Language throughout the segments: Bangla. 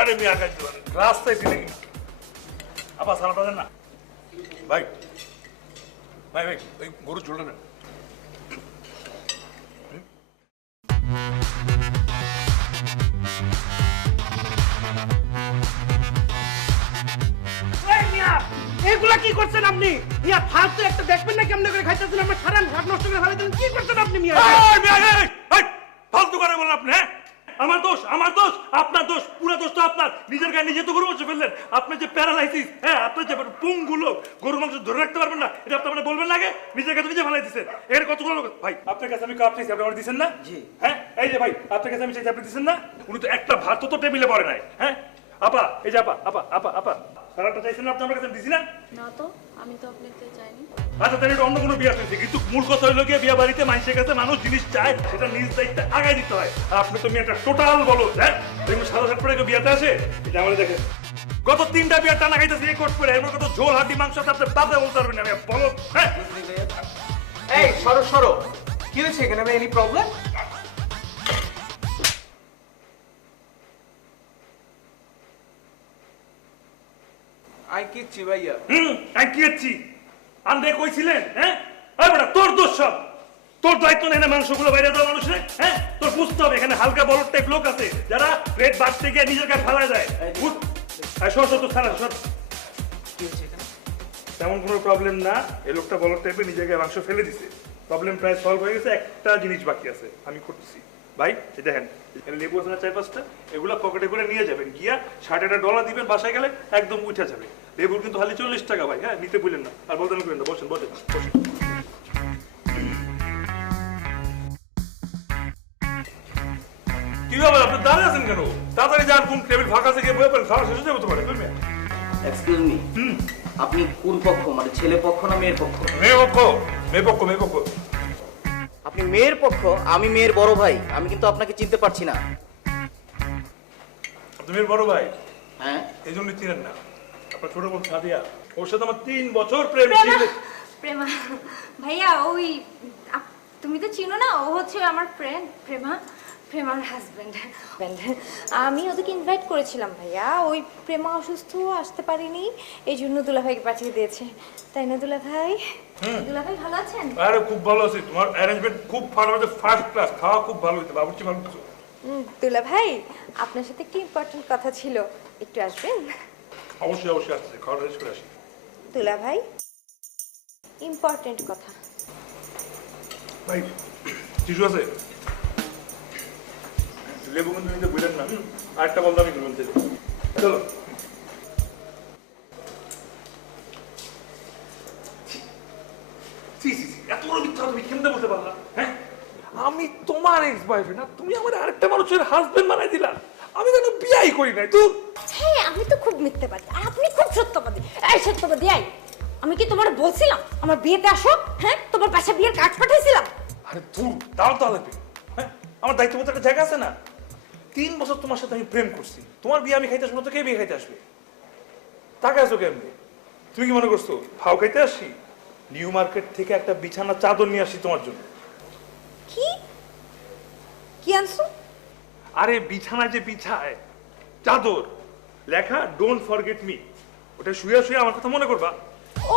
আরে মিয়া খাইতে পারেন রাস্তায় দিলে কি আপা সালাটা দেন না ভাই ভাই ভাই ওই গরু ঝোলটা দেন এগুলা কি করছেন আপনি? মিয়া ফালতু একটা দেখবেন না কেমনে করে খাইতেছেন, আমার সারা ভাত নষ্ট করে ফেলে দিলেন। কি করছেন আপনি মিয়া? ফালতু করে বলেন আপনি, হ্যাঁ? আমার দোষ, আপনার দোষ, পুরো দোষ তো আপনার। নিজের গায়ে নিজে তো গরু মাংস ফেললেন। আপনি যে প্যারালাইসিস, হ্যাঁ, আপনি যে পঙ্গু লোক, গরু মাংস ধরে রাখতে পারবেন না, এটা আপনি বলবেন না আগে? নিজের কাছে নিজে ফেলাই দিচ্ছেন। এর কতগুলো লোক ভাই, আপনার কাছে আমি কাপ চাইছি, আপনি আমার দিচ্ছেন না? জি। হ্যাঁ, এই যে ভাই, আপনার কাছে আমি চাইছি, আপনি দিচ্ছেন না? উনি তো একটা ভাত তো টেবিলে পড়ে নাই, হ্যাঁ? আপা, এই যে আপা, সারাটা চাইছেন না, আপনি আমার কাছে দিছি না? না তো, আমি তো আপনাকে চাইনি। আচ্ছা, তাহলে এটা অন্য কোনো বিয়া চাইছে, কিন্তু মূল কথা হইলো গিয়ে বিয়া বাড়িতে মানুষের কাছে মানুষ জিনিস চায়, সেটা নিজ দায়িত্বে আগায় দিতে হয়। আর আপনি তো একটা টোটাল বলো, হ্যাঁ? দেখুন সাদা শার্ট পরে বিয়াতে আসে, এটা আমাদের দেখেন। গত 3টা বিয়া টানা খাইতেছি এই কোট পরে, এমন কত ঝোল হাড্ডি মাংস আছে আপনি বাদে বলতে পারবেন না, আমি বলো, হ্যাঁ? এই সরো কি হয়েছে এখানে? Any problem? আই কিচ্ছি ভাইয়া। আই কিচ্ছি আন্ডে কইছিলেন, হ্যাঁ? এই বেটা তোর দোষ সব, তোর দায়িত্ব নেই না মাংসগুলো বাইরে দেওয়া মানুষের, হ্যাঁ? তোর বুঝতে হবে এখানে হালকা বড় টাইপ লোক আছে যারা রেট বাড়তে গিয়ে নিজের গায়ে ফেলায় দেয়। সর তো ছাড়া সর। তেমন কোনো প্রবলেম না, এই লোকটা বড় টাইপের নিজের গায়ে মাংস ফেলে দিছে। প্রবলেম প্রায় সলভ হয়ে গেছে, একটা জিনিস বাকি আছে, আমি করতেছি। ভাই এই দেখেন, এখানে লেবু আছে না 4-5টা, এগুলো পকেটে করে নিয়ে যাবেন, গিয়া $60 দিবেন, বাসায় গেলে একদম উঠে যাবে। লেবুর কিন্তু খালি 40 টাকা ভাই, হ্যাঁ? নিতে বললেন না, আর বলতেন করেন না। বসেন। কি হবে, আপনি দাঁড়িয়ে আছেন কেন? তাড়াতাড়ি যান, কোন টেবিল ফাঁকা থেকে বয়ে পড়েন, খাওয়া শেষ হয়ে যাবে তো পারে। এক্সকিউজ মি, আপনি কোন পক্ষ, মানে ছেলে পক্ষ না মেয়ের পক্ষ? মেয়ে পক্ষ। আপনি মেয়ের পক্ষ, আমি মেয়ের বড় ভাই, আমি কিন্তু আপনাকে চিনতে পারছি না। আপনি মেয়ের বড় ভাই? হ্যাঁ। এই জন্য চিনেন না? আপনার ছোট বোন সাদিয়া, ওর সাথে আমার 3 বছর প্রেম ছিল। প্রেমা ভাইয়া, ওই তুমি তো চিনো না, ও হচ্ছে আমার ফ্রেন্ড প্রেমার হাজবেন্ড। আমি ওদেরকে ইনভাইট করেছিলাম ভাইয়া, ওই প্রেমা অসুস্থ, আসতে পারিনি, এই জন্য দুলাভাইকে পাঠিয়ে দিয়েছে, তাই না দুলাভাই? দুলাভাই ভালো আছেন? আরে খুব ভালো আছি, তোমার অ্যারেঞ্জমেন্ট খুব ভালো হয়েছে, ফার্স্ট ক্লাস, খাওয়া খুব ভালো হয়েছে, বাবুর্চি ভালো কিছু। দুলাভাই, আপনার সাথে একটু ইম্পর্টেন্ট কথা ছিল, একটু আসবেন? অবশ্যই আসছে, খাওয়া শেষ করে আসি। দুলাভাই, ইম্পর্টেন্ট কথা। ভাই টিস্যু আছে? লেবু কিন্তু নিতে বললেন না, আরেকটা বলতে আমি বলতে চলো। এত বড় মিথ্যা তুমি কেমনে বলতে পারলা, হ্যাঁ? আমি তোমার এক্স বয়ফ্রেন্ড, তুমি আমার আরেকটা মানুষের হাজবেন্ড বানাই দিলা। আমি তো বিয়াই করি নাই তো। হ্যাঁ, আমি তো খুব মিথ্যাবাদী, আর আপনি খুব সত্যবাদী। এই সত্যবাদী, আমি কি তোমার বলছিলাম আমার বিয়েতে আসো? হ্যাঁ, তোমার পাশে বিয়ের কার্ড পাঠাইছিলাম। আরে দূর, তাও লাগবে, হ্যাঁ? আমার দায়িত্ব মতো একটা জায়গা আছে না? 3 বছর তোমার সাথে আমি প্রেম করছি, তোমার বিয়ে আমি খাইতে আসবো না তো কে বিয়ে খাইতে আসবে? তাকে আসো কেমনি? তুমি কি মনে করছো ফাও খাইতে আসি? নিউ মার্কেট থেকে একটা বিছানা চাদর নিয়ে আসি তোমার জন্য। কি আনছো? আরে বিছানা যে বিছায় চাদর, লেখা ডোন্ট ফরগেট মি, ওটা শুয়ে শুয়ে আমার কথা মনে করবা। ও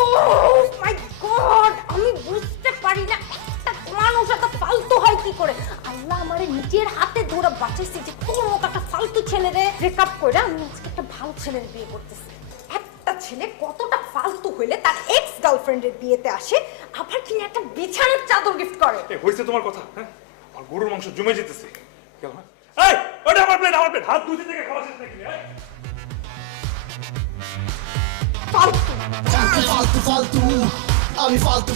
মাই গড, আমি বুঝতে পারি না একটা মানুষ এত ফালতু হয় কি করে। আল্লাহ আমারে নিজের হাতে ধরে বাঁচাইছে যে তোর মতো একটা ফালতু ছেলেরে ব্রেকআপ করে আমি আজকে একটা ভালো ছেলের বিয়ে করতেছি। একটা ছেলে কতটা ফালতু হইলে তার এক্স গার্লফ্রেন্ডের বিয়েতে আসে, আবার কিনা একটা বিছানার চাদর গিফট করে। হয়েছে তোমার কথা, হ্যাঁ? আমার গরুর মাংস জমে যেতেছে। এই ওটা আমার প্লেট, হাত ধুতে থেকে খাওয়া শেষ নাকি? ফালতু আমি ফালতু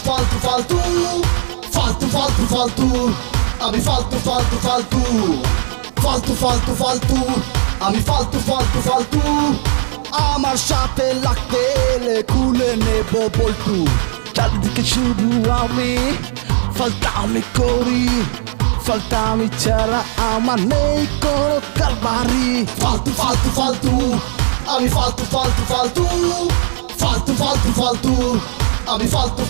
আমি ফালতু আমার সাথে লাগতে এলে খুলে নেব বল্টু। চারিদিকে শুধু আমি ফালতামি করি, ফালতামি ছাড়া আমার নেই কোনো কারবারি। ফালতু আমি ফালতু আমি ফালতু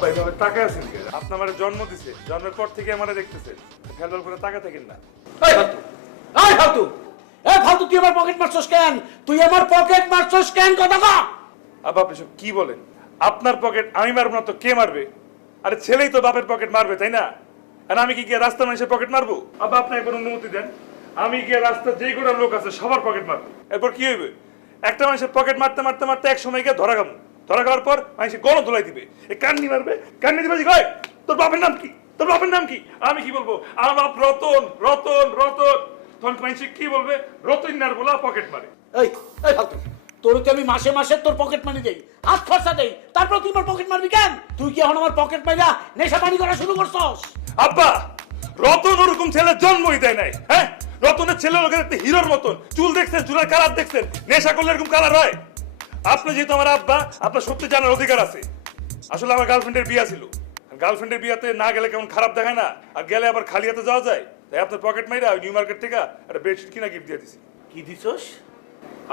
আব্বা এইভাবে তাকায় আছেন কেন? আপনি আমার জন্ম দিছে, জন্মের পর থেকে আমারে দেখতেছেন, ফেলফেল করে তাকা থাকেন না। এই ফালতু, এই ফালতু, এই ফালতু, তুই আমার পকেট মারছস কেন? তুই আমার পকেট মারছস কেন? কথা কও। আব্বা আপনি সব কি বলেন? আপনার পকেট আমি মারবো না তো কে মারবে? আরে ছেলেই তো বাপের পকেট মারবে, তাই না? আর আমি কি গিয়ে রাস্তার মানুষের পকেট মারবো? আব্বা আপনি একবার অনুমতি দেন, আমি গিয়ে রাস্তার যেই কোনো লোক আছে সবার পকেট মারবো। এরপর কি হইবে? একটা মানুষের পকেট মারতে মারতে মারতে এক সময় গিয়ে ধরা খাবো, ধরা খাওয়ার পর মানুষ গণ ধুলাই দিবে, এই কান্নি মারবে, কান্নি দিবে, কয় তোর বাপের নাম কি, তোর বাপের নাম কি? আমি কি বলবো আমার বাপ রতন রতন রতন, তখন মানুষ কি বলবে? রতনার বলা পকেট মারে। এই এই ফালতু, তোর তো আমি মাসে মাসে তোর পকেট মানি দেই, হাত খরচা দেই, তারপর তুই আমার পকেট মারবি কেন? তুই কি এখন আমার পকেট মাইরা নেশা পানি করা শুরু করছস? আব্বা রতন ওরকম ছেলে জন্মই দেয় নাই, হ্যাঁ? রতনের ছেলে লোকের একটা হিরোর মতন, চুল দেখছেন, চুলের কালার দেখছেন, নেশা করলে এরকম কালার হয়? আপনি যেহেতু আমার আব্বা, আপনার সত্যি জানার অধিকার আছে। আসলে আমার গার্লফ্রেন্ডের বিয়া ছিল, গার্লফ্রেন্ডের বিয়াতে না গেলে কেমন খারাপ দেখায় না, আর গেলে আবার খালি হাতে যাওয়া যায়, তাই আপনার পকেট মাইরা নিউ মার্কেট থেকে একটা বেডশিট কিনা গিফট দিয়ে দিছি। কি দিছস?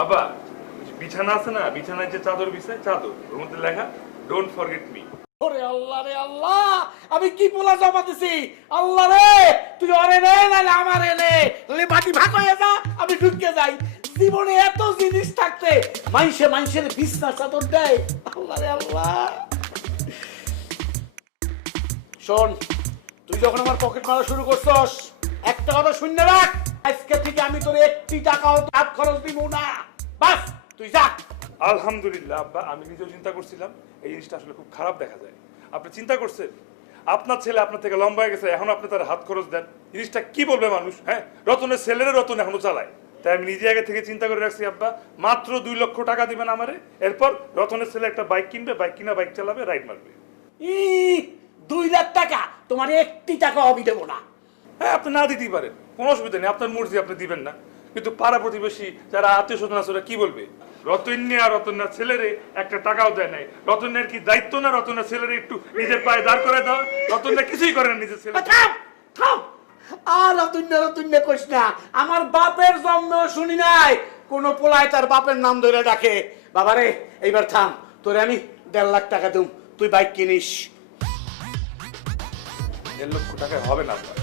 আব্বা বিছানা আছে না, বিছানায় যে চাদর বিছায়, চাদর ওর মধ্যে লেখা ডোন্ট ফরগেট মি। ওরে আল্লাহ রে আল্লাহ, আমি কি পোলা জমা দিছি? আল্লাহ রে, তুই অরে নে না আমারে নে, তাহলে মাটি ভাগ হয়ে যা, আমি ঢুকে যাই। জীবনে এত জিনিস থাকতে মানুষের বিছনা চাদর দেয়। আল্লাহ রে আল্লাহ। শোন, তুই যখন আমার পকেট মারা শুরু করছস, একটা কথা শুনে রাখ, আজকে থেকে আমি তোর একটি টাকাও হাত খরচ দিব না। বাস তুই যা। আলহামদুলিল্লাহ আব্বা, আমি নিজেও চিন্তা করছিলাম এই জিনিসটা আসলে খুব খারাপ দেখা যায়। আপনি চিন্তা করছেন আপনার ছেলে আপনার থেকে লম্বা হয়ে গেছে, এখন আপনি তার হাত খরচ দেন, জিনিসটা কি বলবে মানুষ? হ্যাঁ, রতনের ছেলের রতন এখনো চালায়, তাই আমি নিজে আগে থেকে চিন্তা করে রাখছি আব্বা মাত্র 2 লক্ষ টাকা দিবেন আমারে, এরপর রতনের ছেলে একটা বাইক কিনবে, বাইক কিনা বাইক চালাবে, রাইড মারবে। 2 লাখ টাকা তোমার একটি টাকা আমি দেবো না। হ্যাঁ আপনি না দিতেই পারেন, কোনো অসুবিধা নেই, আপনার মর্জি, আপনি দিবেন না, কিন্তু পাড়া প্রতিবেশী যারা আত্মীয় স্বজন আছে ওরা কি বলবে? রতন্যা রতন্যার ছেলেরে একটা টাকাও দেয় নাই, রতন্যার কি দায়িত্ব না রতন্যার ছেলেরে একটু নিজের পায়ে দাঁড় করে দাও? রতন্যা কিছুই করে না নিজের ছেলে। থাম থাম, আর রতুন্য কইস না। আমার বাপের জন্ম শুনি নাই কোন পোলায় তার বাপের নাম ধরে ডাকে। বাবারে এইবার থাম, তোরে আমি 1.5 লাখ টাকা দেব, তুই বাইক কিনিস। 1.5 লক্ষ টাকায় হবে না আপনার,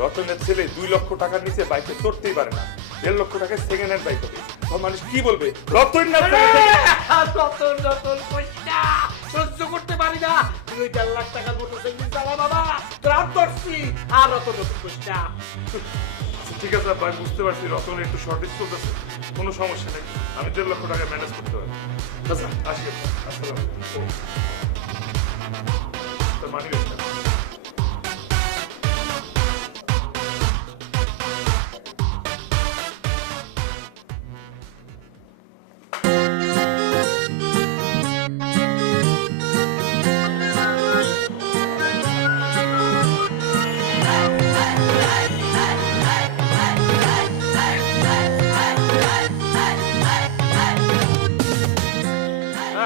রতনের ছেলে 2 লক্ষ টাকার নিচে বাইকে চড়তেই পারে না, 1.5 লক্ষ টাকায় সেকেন্ড হ্যান্ড বাইক হবে, তখন মানুষ কি বলবে? রতন না রতন কইস না, সহ্য করতে পারি না। তুই 1.5 লাখ টাকার মোটরসাইকেল চালা বাবা, তোর হাত ধরছি। আর রতন কইস না। ঠিক আছে আব্বা, আমি বুঝতে পারছি রতন একটু শর্টেজ চলতেছে, কোনো সমস্যা নেই, আমি 1.5 লক্ষ টাকা ম্যানেজ করতে পারি। আচ্ছা আসি আব্বা, আসসালামু আলাইকুম। তোর মানি ব্যাগটা।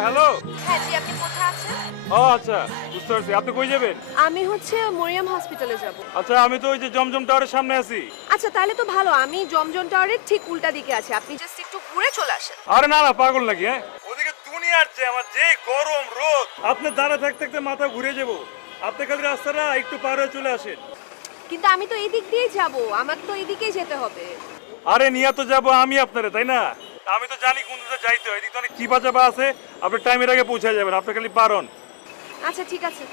হ্যালো। হ্যাঁ জি, আপনি কোথায় আছেন? ও আচ্ছা, বুঝতে পারছি, আপনি কই যাবেন? আমি হচ্ছে মরিয়াম হসপিটালে যাব। আচ্ছা আমি তো ওই যে জমজম টাওয়ারের সামনে আছি। আচ্ছা তাহলে তো ভালো, আমি জমজম টাওয়ারের ঠিক উল্টা দিকে আছি, আপনি জাস্ট একটু ঘুরে চলে আসেন। আরে না না, পাগল নাকি? হ্যাঁ, ওদিকে দুনিয়ার যে আমার যে গরম রোদ, আপনি দাঁড়া থাকতে থাকতে মাথা ঘুরে যাব, আপনি খালি রাস্তাটা একটু পার হয়ে চলে আসেন। কিন্তু আমি তো এই দিক দিয়েই যাব, আমাকে তো এইদিকেই যেতে হবে। আরে নিয়ে তো যাবো আমি আপনারে, তাই না? আমি তো জানি কোন দিকে যাইতে হয়, এদিকে তো অনেক চিপা চাপা আছে, আপনি টাইমের আগে পৌঁছে যাবেন, আপনি খালি পারন। আচ্ছা ঠিক আছে।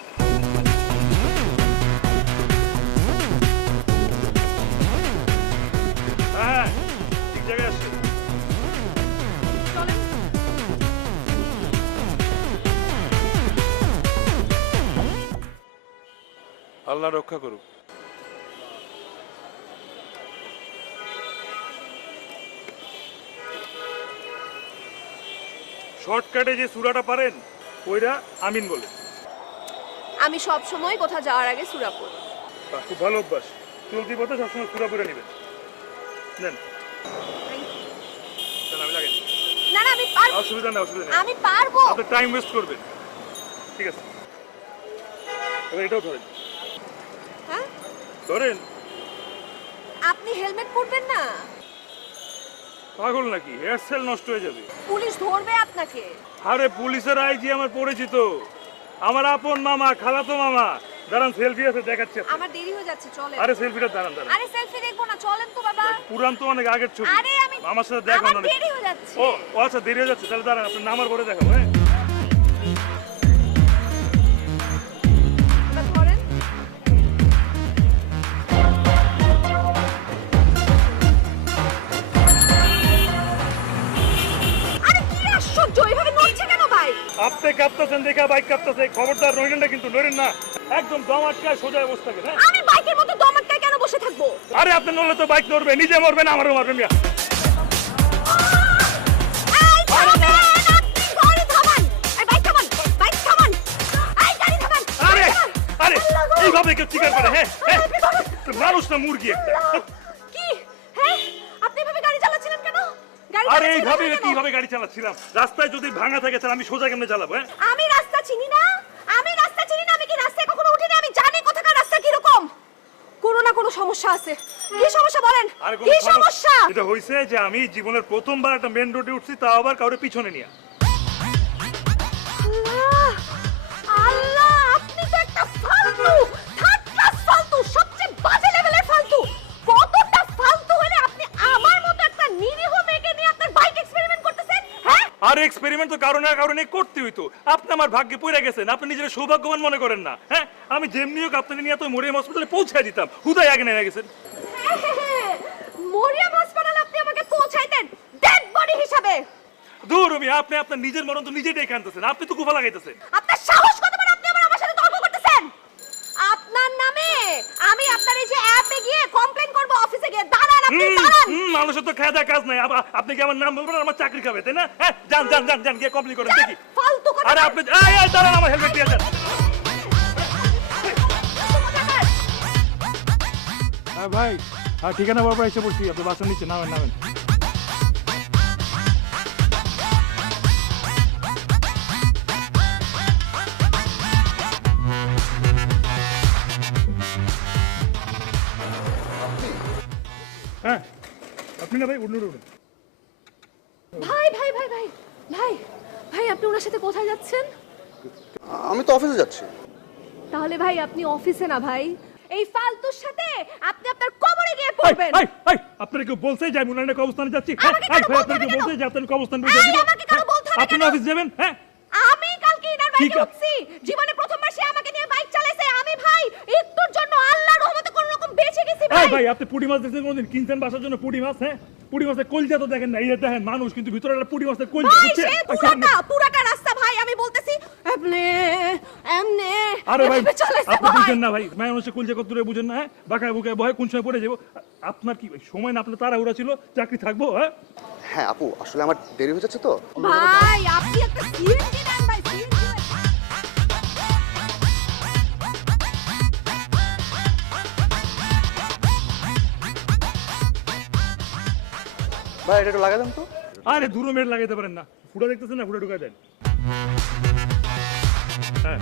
হ্যাঁ ঠিক জায়গায় আসছে। চলেন। আল্লাহ রক্ষা করুক। শর্টকাটে যে সূরাটা পারেন ওইটা আমিন বলে। আমি সব সময় কোথাও যাওয়ার আগে সূরা পড়ি। বাহ, খুব ভালো অভ্যাস, চলতি পথে সবসময় সূরা পড়ে নেবেন। নেন নেন, আমি লাগাই। না না আমি পারবো। অসুবিধা নেই, অসুবিধা নেই, আমি পারবো। আপনি টাইম ওয়েস্ট করবেন। ঠিক আছে, এবার এটাও ধরেন। হ্যাঁ, ধরেন। আপনি হেলমেট পরবেন না? পাগল নাকি? হেয়ার সেল নষ্ট হয়ে যাবে। পুলিশ ধরবে আপনাকে। আরে পুলিশের আইজি আমার পরিচিত, আমার আপন মামা, খালাতো মামা। দাঁড়ান, সেলফি আছে, দেখাচ্ছি। আমার দেরি হয়ে যাচ্ছে, চলেন। আরে সেলফিটা দাঁড়ান। আরে সেলফি দেখবো না, চলেন তো বাবা। পুরান তো অনেক আগের ছবি। আরে আমি আমার সাথে দেখা আমার অনেক। দেরি হয়ে যাচ্ছে। ও আচ্ছা, দেরি হয়ে যাচ্ছে, তাহলে দাঁড়ান, আপনি নামার পরে দেখাবো। হ্যাঁ, এবার ধরেন। আরে কি আশ্চর্য, এভাবে নড়ছে কেন ভাই? আপনি কাঁপতেছেন দেখা বাইক কাঁপতেছে, খবরদার নড়েন না কিন্তু, নড়েন না। একদম দম আটকায় সোজা বসে থাকেন। হ্যাঁ, আমি বাইকের মতো দম আটকায় কেন বসে থাকবো? আরে আপনি নড়লে তো বাইক নড়বে, নিজে মরবেন, আমারও মারবেন। মিয়া, এই থামেন, আপনি গাড়ি থামান। এই বাইক থামান, বাইক থামান। এই গাড়ি থামান। আরে আরে আল্লাহ গো। এইভাবে কেউ চিকার করে? হ্যাঁ হ্যাঁ, আপনি বাবা। মানুষ না মুরগি একটা। কি? হ্যাঁ? আপনি এভাবে গাড়ি চালাচ্ছিলেন কেন? গাড়ি আরে চালাচ্ছিলেন এইভাবে কেন? কিভাবে গাড়ি চালাচ্ছিলাম? রাস্তায় যদি ভাঙা থাকে তাহলে আমি সোজা কেমনে চালাবো? হ্যাঁ, আমি রাস্তা চিনি না। আমি রাস্তা চিনি না। আমি কি রাস্তায় কখনো উঠিনি? আমি জানি কোথাকার রাস্তা কি রকম। কোনো না কোনো সমস্যা আছে। কি সমস্যা বলেন? আর কি সমস্যা? এটা হইছে যে আমি জীবনের প্রথমবার একটা মেন রোডে উঠছি, তাও আবার কাউরে পিছনে নিয়ে। আল্লাহ! আল্লাহ! আপনি তো একটা ফালতু, থার্ড ক্লাস ফালতু, সবচেয়ে বাজে লেভেলের ফালতু। কতটা ফালতু হলে আপনি আমার মতো একটা নিরীহ মেয়েকে নিয়ে আপনার বাইক এক্সপেরিমেন্ট করতেছেন? হ্যাঁ? আর এক্সপেরিমেন্ট তো কারণে কারণে করতে হইতো। আপনি আমার ভাগ্যে পড়ে গেছেন, আপনি নিজের সৌভাগ্যবান মনে করেন না। হ্যাঁ, আমি যেমনি হোক আপনাকে নিয়ে তো মরিয়াম হসপিটালে পৌঁছায় দিতাম, হুদাই আগে নেমে গেছেন। মরিয়াম হাসপাতালে আপনি আমাকে পৌঁছাইতেন ডেড বডি হিসাবে। দূর রবি, আপনি আপনার নিজের মরণ তো নিজেই ডেকে আনতেছেন, আপনি তো কুফা লাগাইতেছেন। আপনার সাহস কত বড়, আপনি আমার সাথে তর্ক করতেছেন? আপনার নামে আমি আপনার এই যে অ্যাপে গিয়ে কমপ্লেইন করব, অফিসে গিয়ে। দাঁড়ান, আপনি দাঁড়ান। মানুষের তো খেয়ে দেওয়া কাজ নাই। আপনি কি আমার নাম বলবেন, আমার চাকরি খাবে, তাই না? হ্যাঁ, যান যান যান যান, গিয়ে কমপ্লেন করেন দেখি। ফালতু কথা। আরে আপনি দাঁড়ান, আমার হেলমেট দিয়ে যান। হ্যাঁ ভাই, হ্যাঁ ঠিকানা বারবার এসে পড়ছি, আপনি বাসন নিচে নামেন নামেন। হ্যাঁ, আপনি না ভাই, উঠুন উঠুন। ভাই ভাই ভাই ভাই ভাই ভাই, আপনি ওনার সাথে কোথায় যাচ্ছেন? আমি তো অফিসে যাচ্ছি। তাহলে ভাই আপনি অফিসে না ভাই, এই ফালতুর সাথে আপনি আপনার কবরে গিয়ে পড়বেন। আপনার কেউ বলছে যে আমি ওনার অবস্থানে যাচ্ছি? আমাকে কেন বলতে হবে কেন? বলছে যে আপনার অবস্থান আমাকে কেন বলতে হবে আপনি কেন? অফিস যাবেন? হ্যাঁ, আমি কালকে ইনার বাইকে ঠিক আছে। উঠছি। জীবনে প্রথমবার সে আমাকে নিয়ে বাইক চালাইছে। আমি ভাই একটুর জন্য আল্লাহর রহমতে কোনো রকম বেঁচে গেছি ভাই। ভাই আপনি পুঁটি মাছ দেখছেন কোনদিন? কিনছেন বাসার জন্য পুঁটি মাছ? হ্যাঁ, পুঁটি মাছের কলজা তো দেখেন না। এই যে দেখেন মানুষ, কিন্তু ভিতরে একটা পুঁটি মাছের কলজা, ভাই বুঝছেন? সে পুরাটা রাস্তা ভাই, আমি বলতেছি এমনে এমনে আরে ভাই, এভাবে চালাইছে আপনি ভাই। বুঝেন না ভাই, মানুষের কলজা কত দূরে বুঝেন না? হ্যাঁ, বাঁকায় বুকায় ভয় কোন সময় পড়ে যাবো। আপনার কি সময় না? আপনার তাড়াহুড়া ছিল, চাকরি থাকবো। হ্যাঁ, হ্যাঁ আপু, আসলে আমার দেরি হয়ে যাচ্ছে তো। ভাই আপনি একটা সিএনজি দেন ভাই, সিএনজি। ভাই এটা একটু লাগাই দেন তো। আরে দূরে মেট লাগাইতে পারেন না? ফুটা দেখতেছেন না, ফুটা ঢুকাই দেন। হ্যাঁ,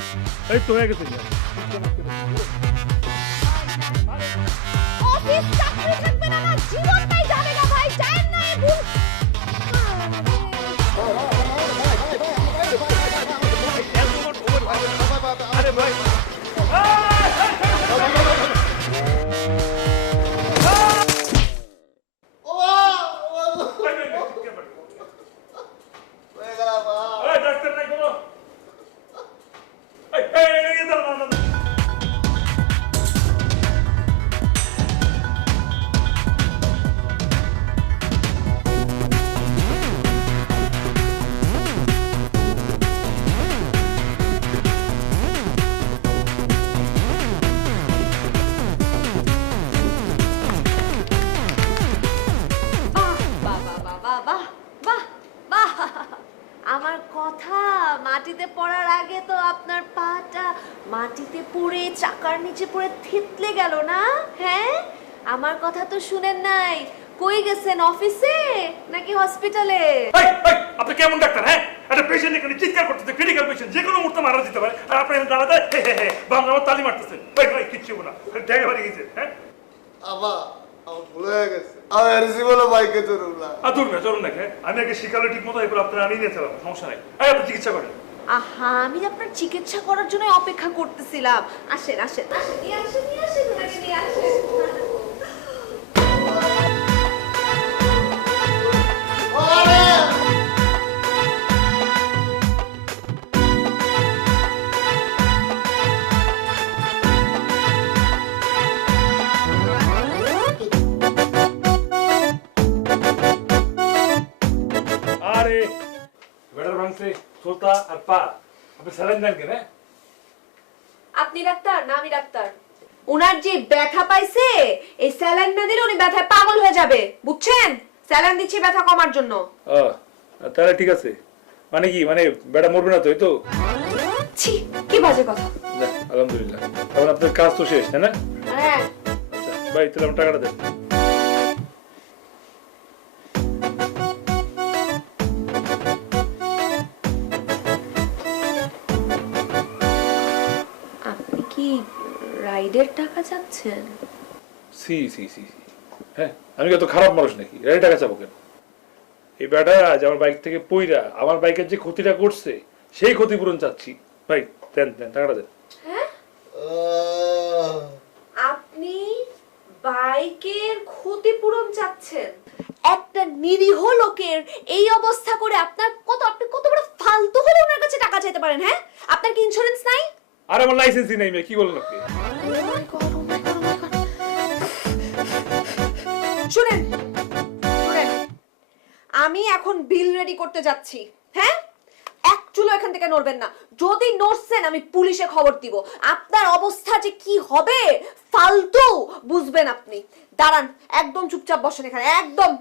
এই তো হয়ে গেছে। অফিস চাকরি থাকবে না, না জীবনটাই যাবে না ভাই। জানেন না এই ভুল। আরে ভাই, ডাক্তার নাই কোনো? দাঁড়ান। বাহ বাহ বাহ বাহ বাহ বাহ বাহ। আমার কথা মাটিতে পড়ার আগে তো আপনার পাটা মাটিতে পড়ে চাকার নিচে পড়ে থিতলে গেল না? হ্যাঁ, আমার কথা তো শুনেন নাই। কই গেছেন, অফিসে নাকি হসপিটালে? আপনি কেমন ডাক্তার? হ্যাঁ, একটা পেশেন্ট এখানে চিৎকার করতেছে, ক্রিটিক্যাল পেশেন্ট, যে কোনো মুহূর্তে মারা যেতে পারে, আর আপনি এখানে দাঁড়াতে বাংলা আমার তালি মারতেছেন। ভাই কিচ্ছু না, জায়গা বাড়ি গেছে। হ্যাঁ, আবার আমার ভুল হয়ে গেছে। আমি আর জীবনে বাইকে চড়ব না। চলুন না, চলুন না। আমি আগে শিখালো ঠিক মতো, এরপর আপনার আমি নিয়ে চালাবো, সমস্যা নাই। আপনি চিকিৎসা করেন। আহা, আমি আপনার চিকিৎসা করার জন্য অপেক্ষা করতেছিলাম। আসেন আসেন আসেন, নিয়ে আসেন নিয়ে আসেন, ওনাকে নিয়ে আসেন। আরে বেটার ভাঙছে সোতা আর পা, আপনি স্যালাইন দেন কেন? আপনি ডাক্তার না আমি ডাক্তার? ওনার যে ব্যথা পাইছে, এই স্যালাইন না দিলে উনি ব্যথায় পাগল হয়ে যাবে, বুঝছেন? স্যালাইন দিচ্ছি ব্যথা কমার জন্য। তাহলে ঠিক আছে। মানে কি, মানে বেটা মরবে না তো? এই তো ছি, কি বাজে কথা। যাক, আলহামদুলিল্লাহ। তাহলে আপনার কাজ তো শেষ, তাই না? হ্যাঁ। আচ্ছা ভাই, তাহলে আমার টাকাটা দেন। আপনি কি রাইডের টাকা চাচ্ছেন? সি সি সি সি। হ্যাঁ, আমি কত খারাপ মানুষ নাকি? রাইডে টাকা চাবো কেন? এই বেটা আজ আমার বাইক থেকে পইরা আমার বাইকের যে ক্ষতিটা করছে, সেই ক্ষতিপূরণ চাচ্ছি। ভাই দেন দেন, টাকাটা দেন। হ্যাঁ, আপনি বাইকের ক্ষতিপূরণ চাচ্ছেন? একটা নিরীহ লোকের এই অবস্থা করে আপনি কত বড় ফালতু হলে ওনার কাছে টাকা চাইতে পারেন? হ্যাঁ, আপনার কি ইন্স্যুরেন্স নাই? আর আমার লাইসেন্সই নাই, কি বলেন আপনি? শুনেন শুনেন, আমি এখন বিল রেডি করতে যাচ্ছি। হ্যাঁ, এক চুলো এখান থেকে নড়বেন না। যদি নড়ছেন আমি পুলিশে খবর দিব। আপনার অবস্থা যে কি হবে ফালতু বুঝবেন আপনি। দাঁড়ান, একদম চুপচাপ বসেন এখানে, একদম।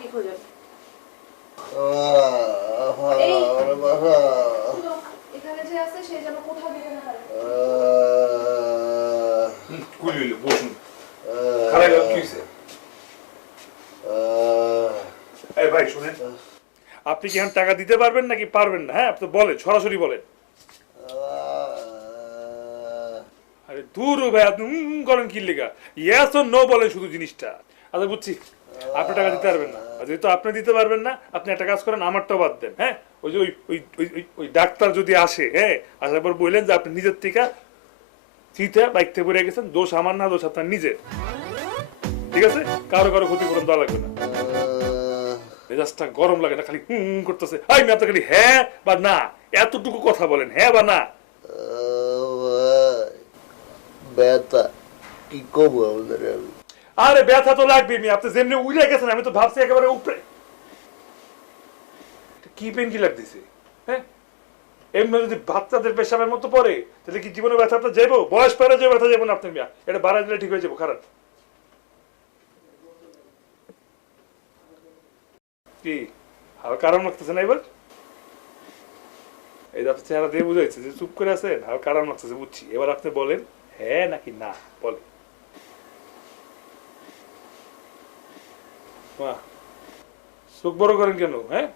কি খোঁজেন? এখানে যে আছে সে যেন কোথাও দিকে না পারে। বসুন। খারাপ কি হয়েছে? এই ভাই শুনেন, আপনি কি এখন টাকা দিতে পারবেন নাকি পারবেন না? হ্যাঁ, আপনি বলেন, সরাসরি বলেন। আরে দূর ভাই, আপনি করেন কি লেগা? ইয়েস ও নো বলেন শুধু জিনিসটা। আচ্ছা বুঝছি, আপনি টাকা দিতে পারবেন না। যেহেতু আপনি দিতে পারবেন না, আপনি একটা কাজ করেন, আমারটাও বাদ দেন। হ্যাঁ, ওই যে ওই ডাক্তার যদি আসে, হ্যাঁ, আসার পর বললেন যে আপনি নিজের থেকে চিতা বাইক থেকে পড়ে গেছেন, দোষ আমার না, দোষ আপনার নিজের। ঠিক আছে, কারো কারো ক্ষতিপূরণ দেওয়া লাগবে না। মেজাজটা গরম লাগে না, খালি করতেছে। আমি আপনার খালি হ্যাঁ বা না, এতটুকু কথা বলেন, হ্যাঁ বা না। ব্যথা কি করবো আমাদের? আরে ব্যথা তো লাগবে, আপনি যেমনি উড়ে গেছেন, আমি তো ভাবছি একেবারে উপরে। কি পেন কিলার দিছে? হ্যাঁ, এমনি যদি বাচ্চাদের পেশাবের মতো পড়ে, তাহলে কি জীবনে ব্যথা আপনার যাবো? বয়স পরে যে ব্যথা যাবো না আপনার মিয়া, এটা বাড়া দিলে ঠিক হয়ে যাবো। খারাপ কি আর কারণ লাগতেছে না এবার? এই আপনার চেহারা দিয়ে বুঝাইছে যে চুপ করে আছেন, আর কারণ লাগতেছে, বুঝছি। এবার আপনি বলেন হ্যাঁ নাকি না, বলেন। চোখ বড় করেন কেন? হ্যাঁ,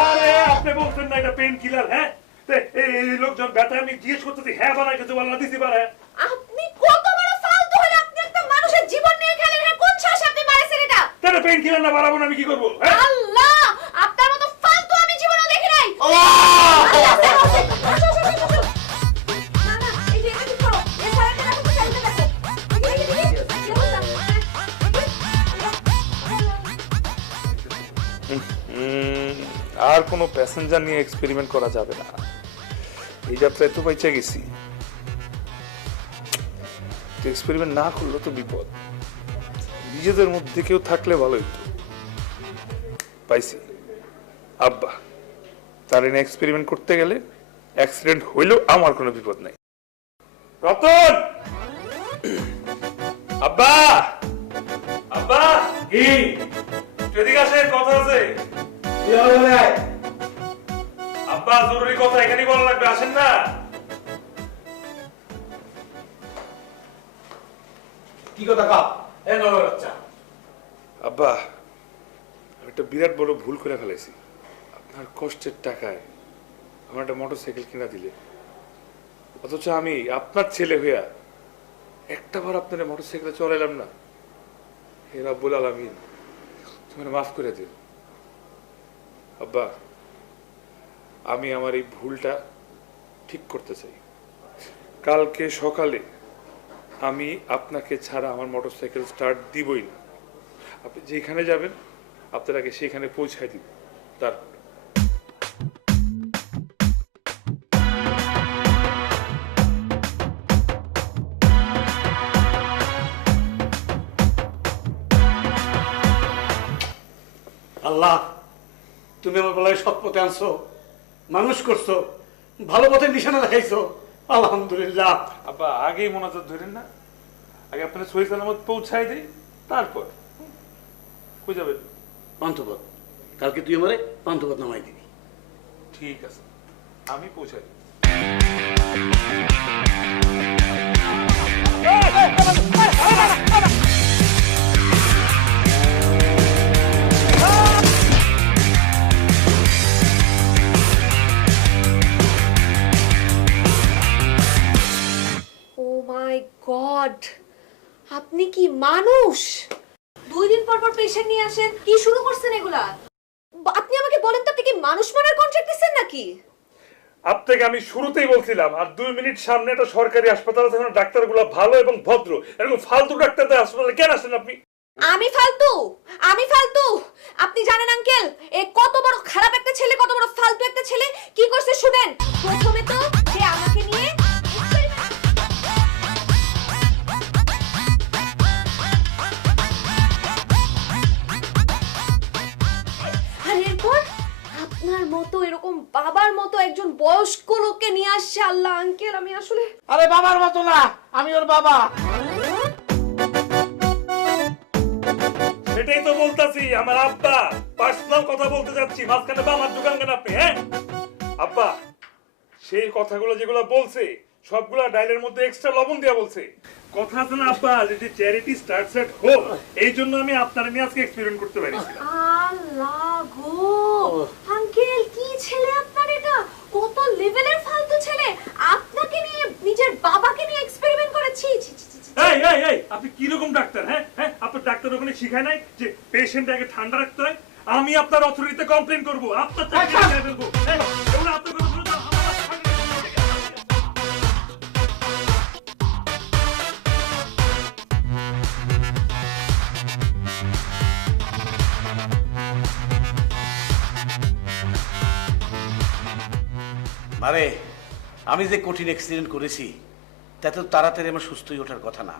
আরে আপনি বলছেন না এটা পেইন কিলার? হ্যাঁ, এই লোকজন ব্যথা আমি জিজ্ঞেস করতেছি, হ্যাঁ বানাই কিন্তু বলা দিছি পারে। আপনি কত বড় ফালতু হলে আপনি একটা মানুষের জীবন নিয়ে খেলেন? হ্যাঁ, কোন সাহসে আপনি মারেছেন এটা? তাহলে পেইন কিলার না বাড়াবো না, আমি কি করবো? হ্যাঁ, আল্লাহ, আপনার মতো ফালতু আমি জীবনে দেখি নাই। না না, এই যে এটা ঠিক করো, এই সারাটা দেখো, চালতে দেখো। কি অবস্থা? আর কোনো প্যাসেঞ্জার নিয়ে এক্সপেরিমেন্ট করা যাবে না। এই যাত্রায় তো পাইচা গেছি, এক্সপেরিমেন্ট না করলে তো বিপদ। নিজেদের মধ্যে কেউ থাকলে ভালোই তো। পাইছি আব্বা, তার এনে এক্সপেরিমেন্ট করতে গেলে অ্যাক্সিডেন্ট হইলেও আমার কোনো বিপদ নাই। রতন, আব্বা, আব্বা, কি এদিকে আসেন, কথা আছে। আব্বা, জরুরি কথা এখানেই বলা লাগবে, আসেন না। কি কথা কা? এ নড় বাচ্চা। আব্বা, আমি একটা বিরাট বড় ভুল করে ফেলেছি। আপনার কষ্টের টাকায় আমার একটা মোটরসাইকেল কিনা দিলে, অথচ আমি আপনার ছেলে হইয়া একটা বার আপনার মোটরসাইকেলে চলাইলাম না। হে রব্বুল আলামিন, তুমি মাফ করে দিও। আব্বা, আমি আমার এই ভুলটা ঠিক করতে চাই। কালকে সকালে আমি আপনাকে ছাড়া আমার মোটরসাইকেল স্টার্ট দিবই না। আপনি যেখানে যাবেন আপনাকে সেখানে পৌঁছায় দিব। তারপর আল্লাহ, তুমি আমার বেলায় সৎ পথে আনছো, মানুষ করছো, ভালো পথে নিশানা দেখাইছো, আলহামদুলিল্লাহ। আব্বা, আগেই মোনাজাত ধরেন না, আগে আপনার সহি সালামত পৌঁছায় দিই, তারপর কই যাবেন? পান্থপথ, কালকে তুই আমারে পান্থপথ নামাই দিবি। ঠিক আছে, আমি পৌঁছাই দিই। ও মাই গড, আপনি কি মানুষ? 2 দিন পর পর পেশেন্ট নিয়ে আসেন, কি শুরু করছেন এগুলা? আপনি আমাকে বলেন তো, আপনি কি মানুষ মারার কন্ট্রাক্ট দিচ্ছেন নাকি? আপনাকে আমি শুরুতেই বলছিলাম, আর 2 মিনিট সামনে একটা সরকারি হাসপাতাল আছে, ডাক্তারগুলো ভালো এবং ভদ্র, এরকম ফালতু ডাক্তারদের হাসপাতালে কেন আসেন আপনি? আমি ফালতু? আমি ফালতু? আপনি জানেন আঙ্কেল, এ কত বড় খারাপ একটা ছেলে, কত বড় ফালতু একটা ছেলে। কি করছে শুনেন। প্রথমে তো সে আমাকে নিয়ে আর এরপর আপনার মতো এরকম বাবার মতো একজন বয়স্ক লোককে নিয়ে আসছে। আল্লাহ আঙ্কেল, আমি আসলে আরে বাবার মতো না, আমি ওর বাবা। সেটাই তো বলতাছি, আমার আব্বা পার্সোনাল কথা বলতে যাচ্ছি, মাঝখানে বামার দোকান কেন আপনি? হ্যাঁ আব্বা, সেই কথাগুলো যেগুলো বলছে সবগুলা ডাইলের মধ্যে এক্সট্রা লবণ দিয়া বলছে। কথা আছে না আব্বা, যে চ্যারিটি স্টার্টস এট হোম, এই জন্য আমি আপনার নিয়ে আজকে এক্সপেরিমেন্ট করতে পেরেছিলাম। আল্লাহ গো, আঙ্কেল কি ছেলে আপনার এটা? কত লেভেলের ফালতু ছেলে, আপনাকে নিয়ে নিজের বাবাকে নিয়ে এক্সপেরিমেন্ট করেছি। এই এই এই, আপনি কি রকম ডাক্তার? হ্যাঁ হ্যাঁ, আপনার ডাক্তার ওখানে শিখায় নাই যে পেশেন্টটাকে ঠান্ডা রাখতে হয়? আমি আপনার অথরিটিতে কমপ্লেইন করব, আপনার চাকরি নিয়ে ফেলবো। এই, এগুলো আপনার কোনো ভুল না, আমার চাকরি নিয়ে ফেলবো। আরে আমি যে কঠিন অ্যাক্সিডেন্ট করেছি তাতে তো তাড়াতাড়ি আমার সুস্থ হয়ে ওঠার কথা না।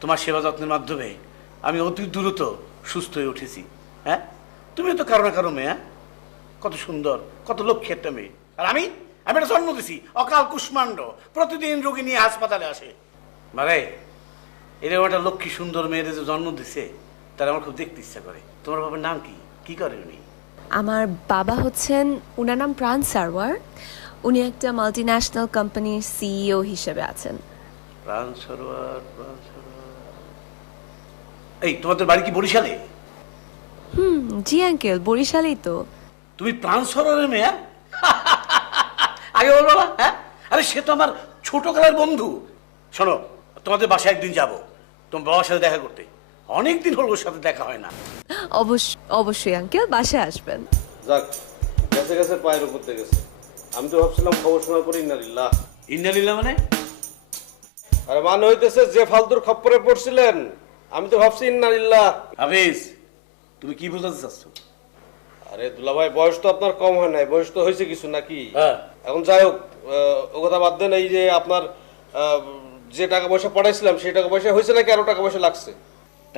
তোমার সেবা যত্নের মাধ্যমে আমি অতি দ্রুত সুস্থ হয়ে উঠেছি। হ্যাঁ, তুমিও তো কারো না কারো মেয়ে, কত সুন্দর, কত লক্ষ্মী একটা মেয়ে। আর আমি আমি একটা জন্ম দিছি অকাল কুষ্মাণ্ড, প্রতিদিন রোগী নিয়ে হাসপাতালে আসে। মানে এরকম একটা লক্ষ্মী সুন্দর মেয়েদের যে জন্ম দিছে তার আমার খুব দেখতে ইচ্ছা করে। তোমার বাবার নাম কি? কি করে উনি? আমার বাবা হচ্ছেন, উনার নাম প্রাণ সারওয়ার। উনি একটা মাল্টিন্যাশনাল কোম্পানির সিইও হিসেবে আছেন। প্রাণ সরোয়ার, প্রাণ সরোয়ার। এই তোমাদের বাড়ি কি বরিশালে? জি আঙ্কেল, বরিশালেই তো। তুমি প্রাণ সরোয়ারের মেয়ে? আগে বলবো না। হ্যাঁ, আরে সে তো আমার ছোটকালের বন্ধু। শোনো, তোমাদের বাসায় একদিন যাব তোমার বাবার সাথে দেখা করতে। অনেকদিন হলো ওর সাথে দেখা হয় না। অবশ্যই আঙ্কেল, বাসায় আসবেন। যাক, গেছে গেছে পায়ের উপর দিয়ে গেছে। আমি তো ভাবছিলাম খবর শোনার পর ইন্নালিল্লাহ। ইন্নালিল্লাহ মানে? আরে মানে হইতেছে যে ফালতুর খপ্পরে পড়ছিলেন, আমি তো ভাবছি ইন্নালিল্লাহ। হাফিজ, তুমি কি বোঝাতে চাচ্ছ? আরে দুলাভাই, বয়স তো আপনার কম হয় নাই, বয়স তো হয়েছে কিছু নাকি? হ্যাঁ। এখন যাই হোক, ও কথা বাদ দেন। এই যে আপনার যে টাকা পয়সা পাঠাইছিলাম, সেই টাকা পয়সা হয়েছে নাকি আরো টাকা পয়সা লাগছে?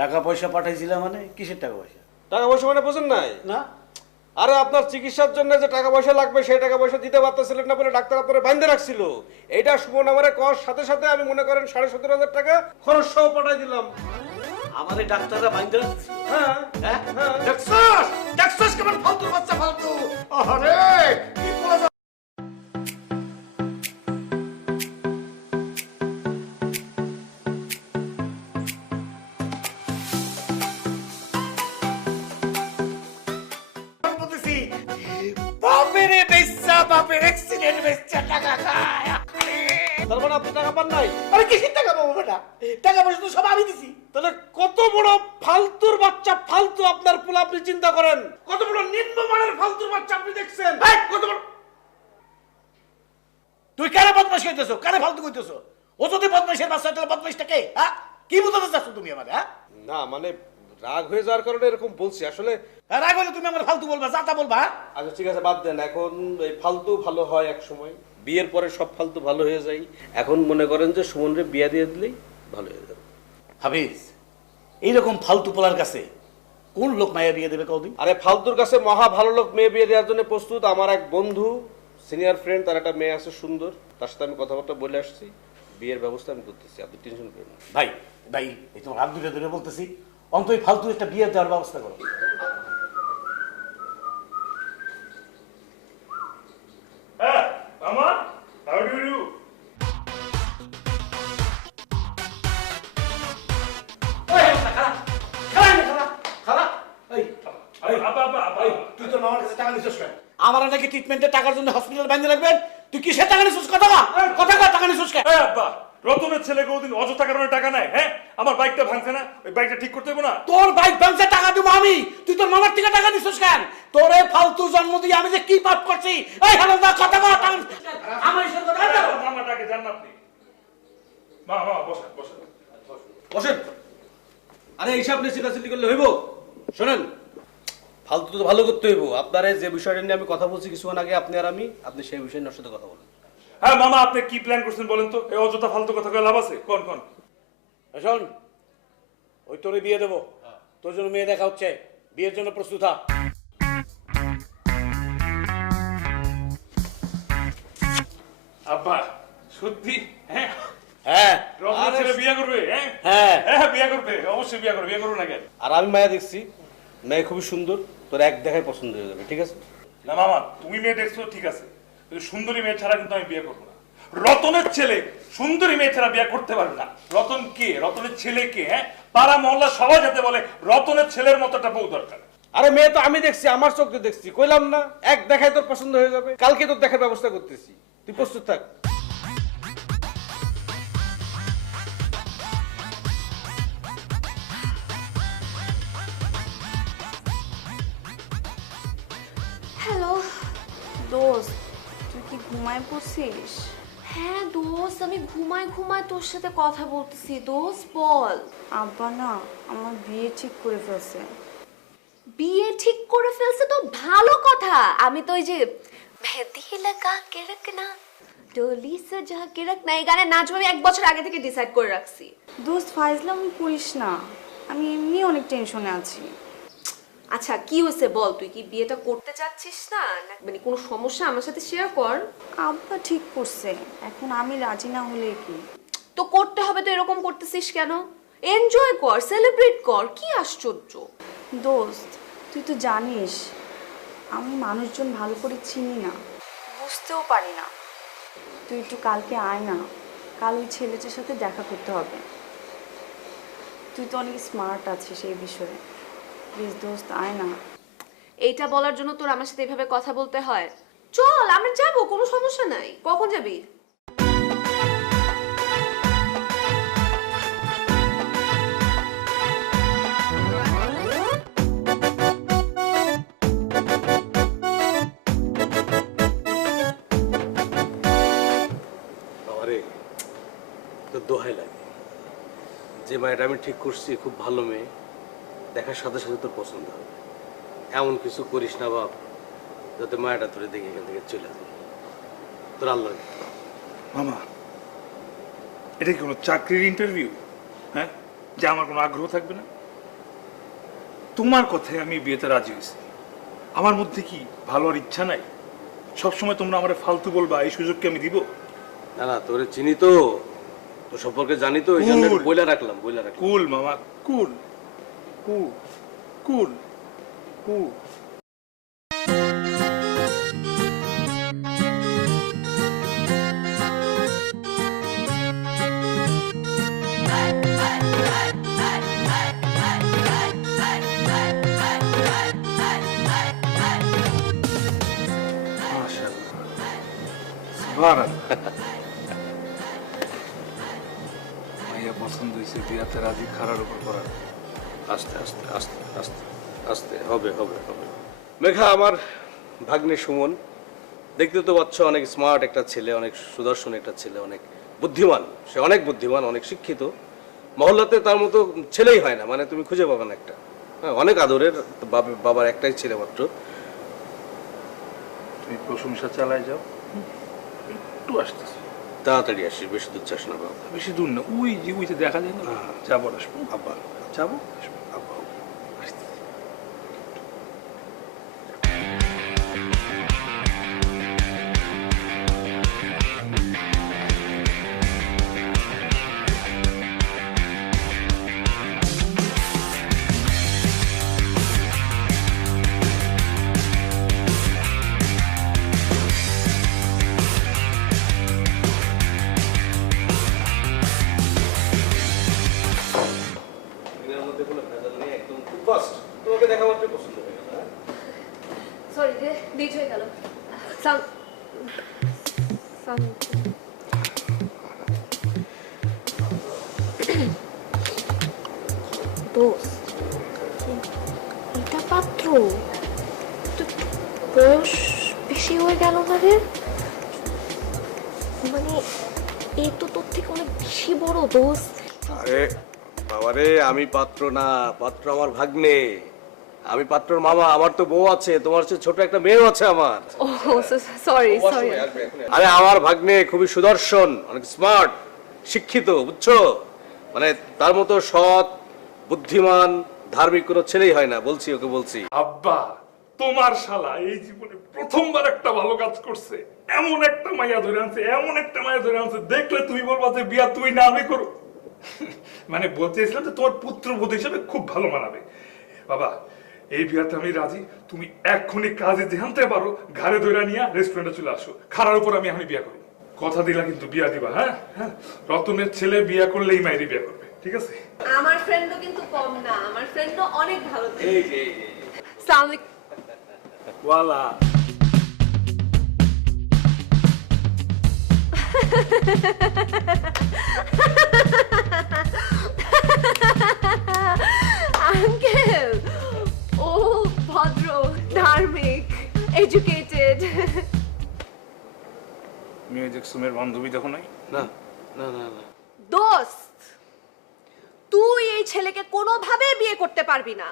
টাকা পয়সা পাঠাইছিলাম মানে? কিসের টাকা পয়সা? টাকা পয়সা মানে বোঝেন নাই? না। আরে আপনার চিকিৎসার জন্য যে টাকা পয়সা লাগবে সেই টাকা পয়সা দিতে পারতেছিলেন না বলে ডাক্তার আপনার বাঁধে রাখছিল। এইটা সুমন আমারে কর সাথে সাথে আমি মনে করেন 17,500 টাকা খরচ সহ পাঠাই দিলাম। আমাদের ডাক্তাররা বাইন্দা রাখছে। হ্যাঁ হ্যাঁ, হ্যাঁ। দেখছস? দেখছস কেমন ফালতু বাচ্চা ফালতু? আরে কি বলা যায়? বাপের অ্যাক্সিডেন্ট বেচছে টাকা খায়। তার মানে আপনি টাকা পান নাই? আরে কিসের টাকা পাবো বেটা? টাকা পয়সা তো সব আমি দিছি। তাহলে কত বড় ফালতুর বাচ্চা, ফালতু আপনার পোলা, আপনি চিন্তা করেন কত বড় নিম্নমানের ফালতুর বাচ্চা আপনি দেখছেন। এই, কত বড় তুই কারে বদমাশ কইতেছো? কারে ফালতু কইতেছো? ও যদি বদমাশের বাচ্চা তাহলে বদমাশটা কে? হ্যাঁ, কি বুঝাতে চাচ্ছ তুমি আমারে? হ্যাঁ, না মানে রাগ হয়ে যাওয়ার কারণে এরকম বলছি আসলে। রাগ হলে তুমি আমার ফালতু বলবা, যাতা বলবা। হ্যাঁ? আচ্ছা ঠিক আছে, বাদ দেন। এখন এই ফালতু ভালো হয় এক সময়, বিয়ের পরে সব ফালতু ভালো হয়ে যায়। এখন মনে করেন যে সুমনরে বিয়া দিয়ে দিলেই ভালো হয়ে যাবে। হাফিজ, এইরকম ফালতু পোলার কাছে কোন লোক মায়া বিয়ে দেবে কদিন? আরে ফালতুর কাছে মহা ভালো লোক মেয়ে বিয়ে দেওয়ার জন্য প্রস্তুত। আমার এক বন্ধু, সিনিয়র ফ্রেন্ড, তার একটা মেয়ে আছে সুন্দর, তার সাথে আমি কথাবার্তা বলে আসছি, বিয়ের ব্যবস্থা আমি করতেছি, আপনি টেনশন করেন না। ভাই ভাই, এই তোমার হাত দুটো ধরে বলতেছি, অন্তত ফালতু একটা বিয়ে দেওয়ার ব্যবস্থা করো। হ্যাঁ মামা, হাউ ডু ইউ? তুই তোর মামার কাছে টাকা নিছিস কেন? আমার নাকি ট্রিটমেন্টের টাকার জন্য হসপিটাল বাইন্ধে রাখবেন, তুই কিসের টাকা নিছিস? কথা কথা টাকা নিছিস কেন? এই আব্বা, রতনের ছেলে কোনদিন অযথা কারণে টাকা নেয়? হ্যাঁ, আমার বাইকটা ভাঙছে না, ওই বাইকটা ঠিক করতে হবে না? তোর বাইক ভাঙছে টাকা দিব আমি, তুই তোর মামার থেকে টাকা নিছিস কেন? তোরে ফালতু জন্ম দিয়ে আমি যে কি পাপ করছি? এই হারামদা, কথা বল। আমার সাথে কথা বল। মামাটাকে জান না আপনি? মা মা বসেন বসেন। বসেন। আরে এইসব নিয়ে চিন্তাচিন্তি করলে হইব? শোনেন, ফালতু তো ভালো করতে হইব। আপনার যে বিষয়টা নিয়ে আমি কথা বলছি কিছুক্ষণ আগে, আপনি আর আমি, আপনি সেই বিষয় নিয়ে ওর সাথে কথা বলেন। হ্যাঁ মামা, আপনি কি প্ল্যান করছেন বলেন তো? এই অযথা ফালতু কথা কয়ে লাভ আছে? কোন কোন? শোন, ওই তোরে বিয়ে দেবো, তোর জন্য মেয়ে দেখা হচ্ছে, বিয়ের জন্য প্রস্তুত হ। আব্বা সত্যি? হ্যাঁ, হ্যাঁ রতনের ছেলে বিয়ে করবে? হ্যাঁ হ্যাঁ হ্যাঁ, বিয়ে করবে, অবশ্যই বিয়ে করবে। বিয়ে করুন না কেন? আর আমি মায়া দেখছি, মেয়ে খুবই সুন্দর, তোর এক দেখায় পছন্দ হয়ে যাবে, ঠিক আছে? না মামা, তুমি মেয়ে দেখছো ঠিক আছে, কিন্তু সুন্দরী মেয়ে ছাড়া কিন্তু আমি বিয়ে করবো না। রতনের ছেলে সুন্দরী মেয়ে ছাড়া বিয়ে করতে পারবে না। রতন কে? রতনের ছেলে কে? হ্যাঁ, পাড়া মহল্লা সবাই যেতে বলে রতনের ছেলের মতো একটা বউ দরকার। আরে মেয়ে তো আমি দেখছি, আমার চোখে দেখছি, কইলাম না এক দেখায় তোর পছন্দ হয়ে যাবে। কালকে তোর দেখার ব্যবস্থা করতেছি, তুই প্রস্তুত থাক। হ্যালো দোস্ত, তুই কি ঘুমায় পড়ছিস? হ্যাঁ দোস্ত, আমি ঘুমায় ঘুমায় তোর সাথে কথা বলতেছি। দোস্ত বল। আব্বা না আমার বিয়ে ঠিক করে ফেলছে। বিয়ে ঠিক করে ফেলছে তো ভালো কথা। আমি তো ওই যে মেহেদি লাগা কে রাখনা ডোলি সাজা কে রাখনা, এই গানে নাচবো আমি 1 বছর আগে থেকে ডিসাইড করে রাখছি। দোস্ত ফাইজলাম করিস না, আমি এমনি অনেক টেনশনে আছি। আচ্ছা কি হয়েছে বল, তুই কি বিয়েটা করতে চাচ্ছিস না? মানে কোনো সমস্যা আমার সাথে শেয়ার কর। আব্বা ঠিক করছে, এখন আমি রাজি না হলে কি? তো করতে হবে, তো এরকম করতেছিস কেন? এনজয় কর, সেলিব্রেট কর, কি আশ্চর্য। দোস্ত তুই তো জানিস আমি মানুষজন ভালো করে চিনি না, বুঝতেও পারি না। তুই একটু কালকে আয় না, কাল ওই ছেলেটার সাথে দেখা করতে হবে। তুই তো অনেক স্মার্ট আছিস এই বিষয়ে, প্লিজ দোস্ত আয় না। এইটা বলার জন্য তোর আমার সাথে এভাবে কথা বলতে হয়? চল আমরা যাবো, কোনো সমস্যা নাই। কখন যাবি? আরে তো দোহাই লাগে, যে মেয়েটা আমি ঠিক করছি খুব ভালো মেয়ে, দেখার সাথে সাথে তোর পছন্দ হবে। এমন কিছু করিস না বাপ যাতে মায়াটা তোরে দেখে এখান থেকে চলে যায়। তোর আল্লাহ। মামা, এটা কি কোনো চাকরির ইন্টারভিউ? হ্যাঁ, যে আমার কোনো আগ্রহ থাকবে না? তোমার কথায় আমি বিয়েতে রাজি হয়েছি। আমার মধ্যে কি ভালো আর ইচ্ছা নাই? সবসময় তোমরা আমার ফালতু বলবা, এই সুযোগ কি আমি দিব? না না, তোরে চিনি তো, তোর সম্পর্কে জানি তো, এই জন্য বইলা রাখলাম। কুল মামা, কুল কুল কুল কুল। মাইয়া পছন্দ হয়েছে, বিয়াতে রাজি, খারার উপর করার। আস্তে আস্তে আস্তে আস্তে আস্তে হবে হবে হবে। মেঘা আমার ভাগ্নে সুমন, দেখতে তো পাচ্ছ অনেক স্মার্ট একটা ছেলে, অনেক সুদর্শন একটা ছেলে, অনেক বুদ্ধিমান, সে অনেক বুদ্ধিমান, অনেক শিক্ষিত। মহল্লাতে তার মতো ছেলেই হয় না, মানে তুমি খুঁজে পাবে না একটা। হ্যাঁ, অনেক আদরের, বাবার একটাই ছেলে মাত্র। তুমি প্রশংসা চালায় যাও, একটু আসতেছি। তাড়াতাড়ি আসি, বেশি দূর যাস না বাবা। বেশি দূর না, ওই যে দেখা যায় না, যাবো আসবো, আব্বা যাবো আসবো। আব্বা আসতেছি। এর মধ্যে কোনো ভেজাল নেই, একদম খুব ফাস্ট। তোমাকে দেখা মাত্র পছন্দ হয়ে গেল। হ্যাঁ? সরি রে, দেরি হয়ে গেল। সাম সাম দোস্ত, এটা পাত্র তো বয়স বেশি হয়ে গেল না রে? মানে এই তো তোর থেকে অনেক বেশি বড় দোস্ত। আরে বাবারে, আমি পাত্র না, পাত্র আমার ভাগ্নে। আমি পাত্রর মামা, আমার তো বউ আছে, তোমার চেয়ে ছোট একটা মেয়েও আছে আমার। ও সরি সরি। আরে আমার ভাগ্নে খুবই সুদর্শন, অনেক স্মার্ট, শিক্ষিত, বুঝছো? মানে তার মতো সৎ, বুদ্ধিমান, ধার্মিক কোনো ছেলেই হয় না, বলছি ওকে বলছি। আব্বা, তোমার শালা এই জীবনে প্রথমবার একটা ভালো কাজ করছে। এমন একটা মাইয়া ধরে আনছে, এমন একটা মাইয়া ধরে আনছে, দেখলে তুমি বলবা যে বিয়া তুমি না আমি করো। মানে বলতে চাইছিলাম যে তোমার পুত্রবধূ হিসেবে খুব ভালো মানাবে। বাবা, এই বিয়াতে আমি রাজি। তুমি এক্ষুনি কাজে জানতে পারো, ঘরে ধরে নিয়ে রেস্টুরেন্টে চলে আসো। খারার উপর আমি এখনই বিয়া করবো। কথা দিলা কিন্তু বিয়া দিবা। হ্যাঁ হ্যাঁ, রতনের ছেলে বিয়া করলে এই মায়েরই বিয়া করবে, ঠিক আছে? আমার ফ্রেন্ডও কিন্তু কম না, আমার ফ্রেন্ডও অনেক ভালো। এই যে এই যে আসসালামু আলাইকুম। ওয়ালা আঙ্কেল, ও ভদ্র, ধার্মিক, এডুকেটেড। মিউজিক সুমের বান্ধবী দেখো নাই? না না না না, দোস্ত, তুই এই ছেলেকে কোনোভাবে বিয়ে করতে পারবি না।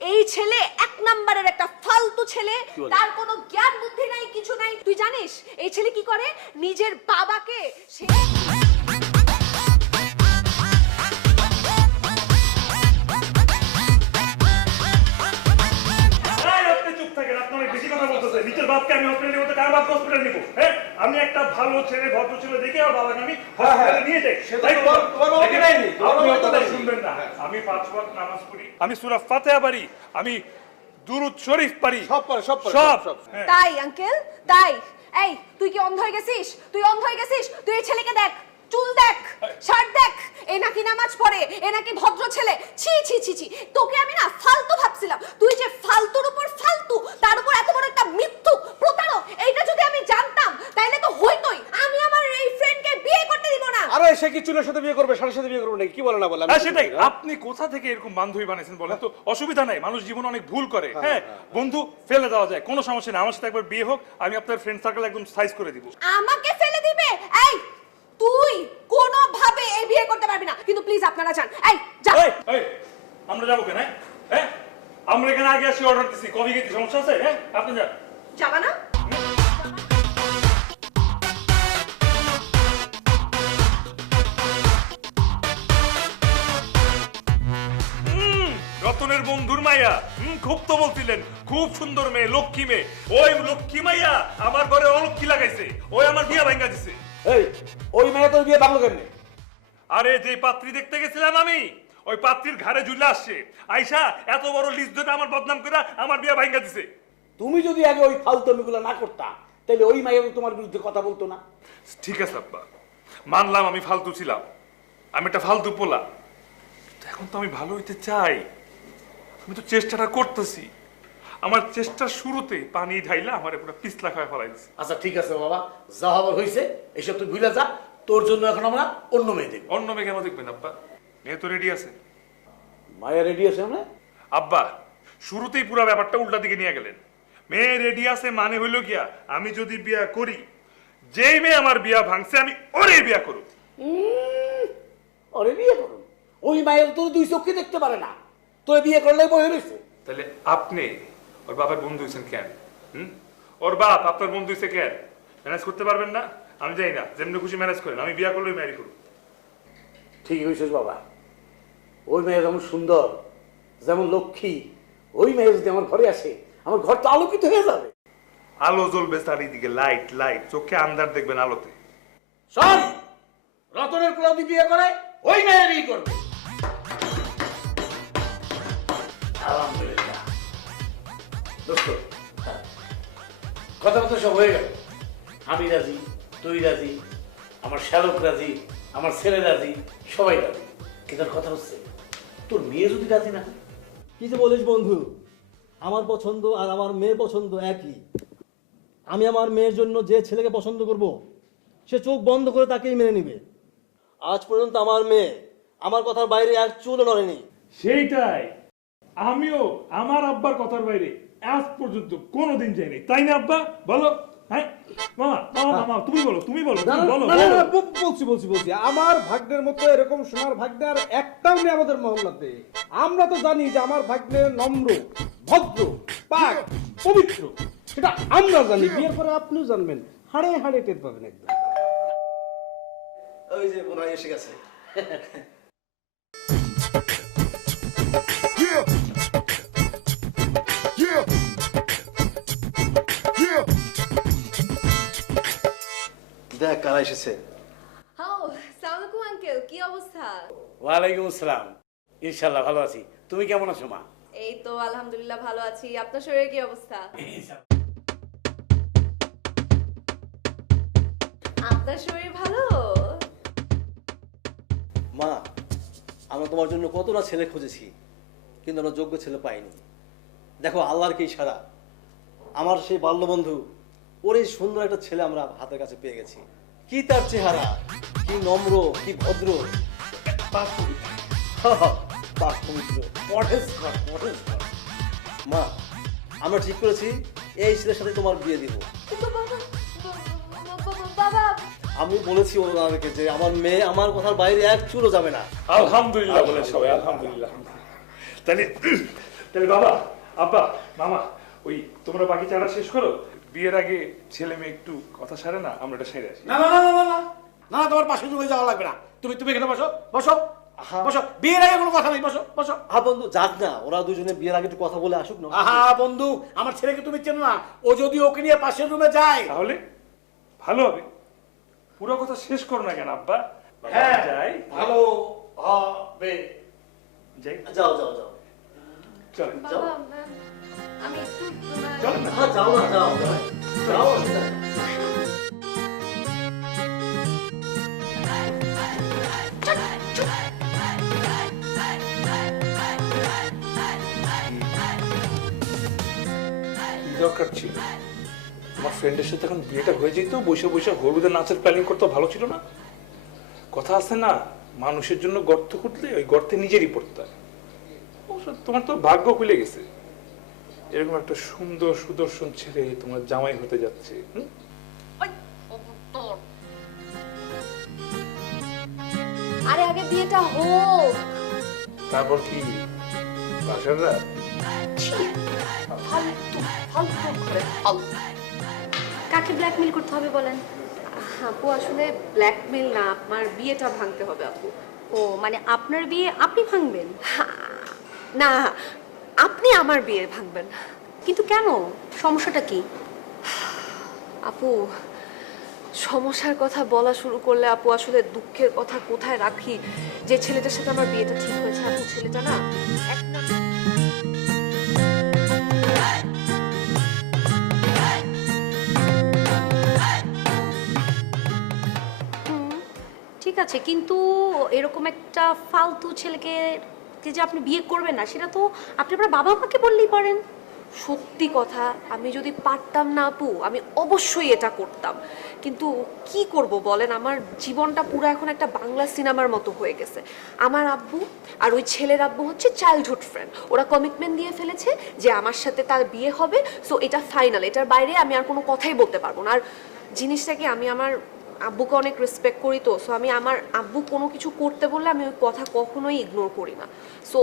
এই ছেলে এক নাম্বারের একটা ফালতু ছেলে, তার কোনো জ্ঞান বুদ্ধি নাই, কিছু নাই। তুই জানিস এই ছেলে কি করে? নিজের বাবাকে সে আপনি চুপ থাকেন, আপনি অনেক বেশি কথা বলতেছেন। নিজের বাপকে আমি হসপিটালে নিব, কার বাপকে হসপিটালে নিব? হ্যাঁ, আমি একটা ভালো ছেলে, ভদ্র ছেলে দেখে আমার বাবাকে আমি হসপিটালে নিয়ে যাই। তাই তো? আপনি ওর কথা শুনবেন না। আমি 5 ওয়াক্ত নামাজ পড়ি, আমি সূরা ফাতিহা পারি, আমি দুরূদ শরীফ পারি, সব। হ্যাঁ। তাই আঙ্কেল, তাই? এই তুই কি অন্ধ হয়ে গেছিস? তুই অন্ধ হয়ে গেছিস? তুই এই ছেলেকে দেখ, চুল দেখ, শার্ট দেখ, এ নাকি নামাজ পড়ে, এ নাকি ভদ্র ছেলে। ছি ছি ছি ছি, তোকে আমি না ফালতু ভাবছিলাম। তুই যে ফালতুর উপর ফালতু, তার উপর এত বড় একটা মিথ্যুক, প্রতারক, এইটা যদি আমি জানতাম তাইলে তো হইতোই। আমি আমার এই ফ্রেন্ডকে বিয়ে করতে দিব না। আরে সে কি চুলের সাথে বিয়ে করবে, শাড়ির সাথে বিয়ে করবে নাকি? কি বলে না বলে? হ্যাঁ সেটাই। আপনি কোথা থেকে এরকম বান্ধবী বানাইছেন বলেন তো? অসুবিধা নাই, মানুষ জীবনে অনেক ভুল করে। হ্যাঁ, বন্ধু ফেলে দেওয়া যায়, কোনো সমস্যা নেই। আমার সাথে একবার বিয়ে হোক, আমি আপনার ফ্রেন্ড সার্কেল একদম সাইজ করে দিব। আমাকে ফেলে দিবে? এই তুই কোনোভাবে এই বিয়ে করতে পারবি না। কিন্তু প্লিজ আপনারা যান। এই যা। এই, আমরা যাবো কেন? হ্যাঁ, আমরা এখানে আগে আসি, অর্ডার দিছি, কফি খেতে সমস্যা আছে? হ্যাঁ, আপনি যান। যাবা না? রতনের বন্ধুর মাইয়া, খুব তো বলছিলেন, খুব সুন্দর মেয়ে, লক্ষ্মী মেয়ে। ওই লক্ষ্মী মাইয়া আমার ঘরে অলক্ষ্মী লাগাইছে, ওই আমার বিয়া ভাঙা দিছে। এই, ওই মেয়ে তোর বিয়ে ভাঙলো কেমনে? আরে যে পাত্রী দেখতে গেছিলাম আমি, ওই পাত্রীর ঘাড়ে ঝুলে আসছে, আইসা এত বড় লিস্ট ধরে আমার বদনাম করে আমার বিয়া ভাঙা দিছে। তুমি যদি আগে ওই ফালতুমিগুলো না করতা, তাহলে ওই মাইয়া তোমার বিরুদ্ধে কথা বলতো না। ঠিক আছে আব্বা, মানলাম আমি ফালতু ছিলাম, আমি একটা ফালতু পোলা। এখন তো আমি ভালো হইতে চাই, আমি তো চেষ্টাটা করতেছি। আমার চেষ্টার শুরুতেই পানি ঢাইলা আমার পুরো পিছলা খাওয়া ফেলাই দিছে। আচ্ছা ঠিক আছে বাবা, যা হবার হয়েছে এসব তুই ভুলে যা। তোর জন্য এখন আমরা অন্য মেয়ে দেখব। অন্য মেয়ে কেমন দেখবেন আব্বা? মেয়ে তো রেডি আছে। মায়া রেডি আছে আমরা? আব্বা শুরুতেই পুরো ব্যাপারটা উল্টা দিকে নিয়ে গেলেন। মেয়ে রেডি আছে মানে হইল গিয়া আমি যদি বিয়া করি, যেই মেয়ে আমার বিয়া ভাঙছে আমি ওরে বিয়া করব। ওরে বিয়ে করুন? ওই মায়ের তোর দুই চোখে দেখতে পারে না, তোর বিয়ে করলে বই রয়েছে। তাহলে আপনি ওর বাবার বন্ধু হয়েছেন কেন? ওর বাপ আপনার বন্ধু হয়েছে কেন? ম্যানেজ করতে পারবেন না? আমি যাই না, যেমনি খুশি ম্যানেজ করেন, আমি বিয়া করলেই ম্যারি করব। ঠিকই হয়েছিস বাবা। ওই মেয়ে যেমন সুন্দর, যেমন লক্ষ্মী, ওই মেয়ে যদি আমার ঘরে আসে আমার ঘর তো আলোকিত হয়ে যাবে। আলো জ্বলবে চারিদিকে, লাইট লাইট, চোখে আন্ধার দেখবেন আলোতে। শোন, রতনের কুলাদি বিয়ে করে ওই মেয়েরই করবে। আলহামদুলিল্লাহ দোস্ত, কথা কথা সব হয়ে গেল। আমি রাজি, তুই রাজি, আমার শ্যালক রাজি, আমার ছেলে রাজি, সবাই রাজি। কিন্তু কথা হচ্ছে তোর মেয়ে যদি রাজি না। কি যে বলিস বন্ধু, আমার পছন্দ আর আমার মেয়ের পছন্দ একই। আমি আমার মেয়ের জন্য যে ছেলেকে পছন্দ করব সে চোখ বন্ধ করে তাকেই মেনে নিবে। আজ পর্যন্ত আমার মেয়ে আমার কথার বাইরে এক চুলও নড়েনি। সেইটাই, আমিও আমার আব্বার কথার বাইরে আজ পর্যন্ত কোনোদিন যাইনি, তাই না আব্বা? বলো। হ্যাঁ মামা, মামা মামা তুমি বলো, তুমি বলো, তুমি বলো। বলছি আমার ভাগ্নের মতো এরকম সোনার ভাগ্নে আর একটাও নেই আমাদের মহল্লাতে। আমরা তো জানি যে আমার ভাগ্নে নম্র, ভদ্র, পাক, পবিত্র, সেটা আমরা জানি। বিয়ের পরে আপনিও জানবেন, হাড়ে হাড়ে টের পাবেন একদম। ওই যে বোনাই এসে গেছে। দেখ কারা এসেছে। হাও সালামালাইকুম আঙ্কেল, কি অবস্থা? ওয়ালাইকুম আসসালাম। ইনশাল্লাহ ভালো আছি, তুমি কেমন আছো মা? এই তো আলহামদুলিল্লাহ ভালো আছি। আপনার শরীরের কি অবস্থা? আপনার শরীর ভালো? মা, আমরা তোমার জন্য কত না ছেলে খুঁজেছি, কিন্তু আমরা যোগ্য ছেলে পাইনি। দেখো আল্লাহর কি ইশারা, আমার সেই বাল্যবন্ধু ওর এই সুন্দর একটা ছেলে আমরা হাতের কাছে পেয়ে গেছি। কি তার চেহারা, কি নম্র, কি ভদ্র, পাক পবিত্র। মা, আমরা ঠিক করেছি এই ছেলের সাথে তোমার বিয়ে দিব। কিন্তু বাবা, আমি বলেছি ওনাদেরকে যে আমার মেয়ে আমার কথার বাইরে এক চুলও যাবে না। আলহামদুলিল্লাহ বলেন সবাই, আলহামদুলিল্লাহ। তাহলে তাহলে বাবা, আব্বা, মামা, ওই তোমরা বাকি চারা শেষ করো। বিয়ের আগে ছেলে মেয়ে একটু কথা সারে না, আমরা এটা সেরে আসি। না না না না না না, তোমার পাশে তুমি যাওয়া লাগবে না। তুমি তুমি এখানে বসো, বসো বসো। বিয়ের আগে কোনো কথা নেই, বসো বসো। বন্ধু যাক না, ওরা দুজনে বিয়ের আগে একটু কথা বলে আসুক না। বন্ধু, আমার ছেলেকে তুমি চেনো না, ও যদি ওকে নিয়ে পাশের রুমে যায় তাহলে ভালো হবে। পুরো কথা শেষ করো না কেন আব্বা? হ্যাঁ যাই, ভালো হবে। যাই, যাও যাও যাও চলেন বাবা আমি একটু চলেন না। যাও না, যাও যাও। দরকার ছিল আমার ফ্রেন্ডের সাথে এখন বিয়েটা হয়ে যেত, বসে বসে হলুদের নাচের প্ল্যানিং করতে ভালো ছিল না? কথা আছে না, মানুষের জন্য গর্ত খুঁড়লে ওই গর্তে নিজেরই পড়তে হয়। তোমার তো ভাগ্য খুলে গেছে, এরকম একটা সুন্দর সুদর্শন ছেলে তোমার জামাই হতে যাচ্ছে। আরে আগে বিয়েটা হোক, তারপর কি বাসার রাত? কাকে ব্ল্যাকমেল করতে হবে বলেন? আপু আসলে ব্ল্যাকমেল না, আপনার বিয়েটা ভাঙতে হবে আপু। ও মানে আপনার বিয়ে আপনি ভাঙবেন? না, আপনি আমার বিয়ে ভাঙবেন। কিন্তু কেন, সমস্যাটা কি? আপু সমস্যার কথা বলা শুরু করলে আপু আসলে দুঃখের কথা কোথায় রাখি। যে ছেলেটার সাথে আমার বিয়েটা ঠিক হয়েছে আপু, ছেলেটা না ঠিক আছে, কিন্তু এরকম একটা ফালতু ছেলেকে যে আপনি বিয়ে করবেন না, সেটা তো আপনি আপনার বাবা মাকে বললেই পারেন। সত্যি কথা, আমি যদি পারতাম না আপু, আমি অবশ্যই এটা করতাম। কিন্তু কি করব বলেন, আমার জীবনটা পুরো এখন একটা বাংলা সিনেমার মতো হয়ে গেছে। আমার আব্বু আর ওই ছেলের আব্বু হচ্ছে চাইল্ডহুড ফ্রেন্ড, ওরা কমিটমেন্ট দিয়ে ফেলেছে যে আমার সাথে তার বিয়ে হবে, সো এটা ফাইনাল, এটার বাইরে আমি আর কোনো কথাই বলতে পারবো না। আর জিনিসটা কি, আমি আমার আব্বুকে অনেক রেসপেক্ট করি, তো সো আমি আমার আব্বু কোনো কিছু করতে বললে আমি ওই কথা কখনোই ইগনোর করি না। সো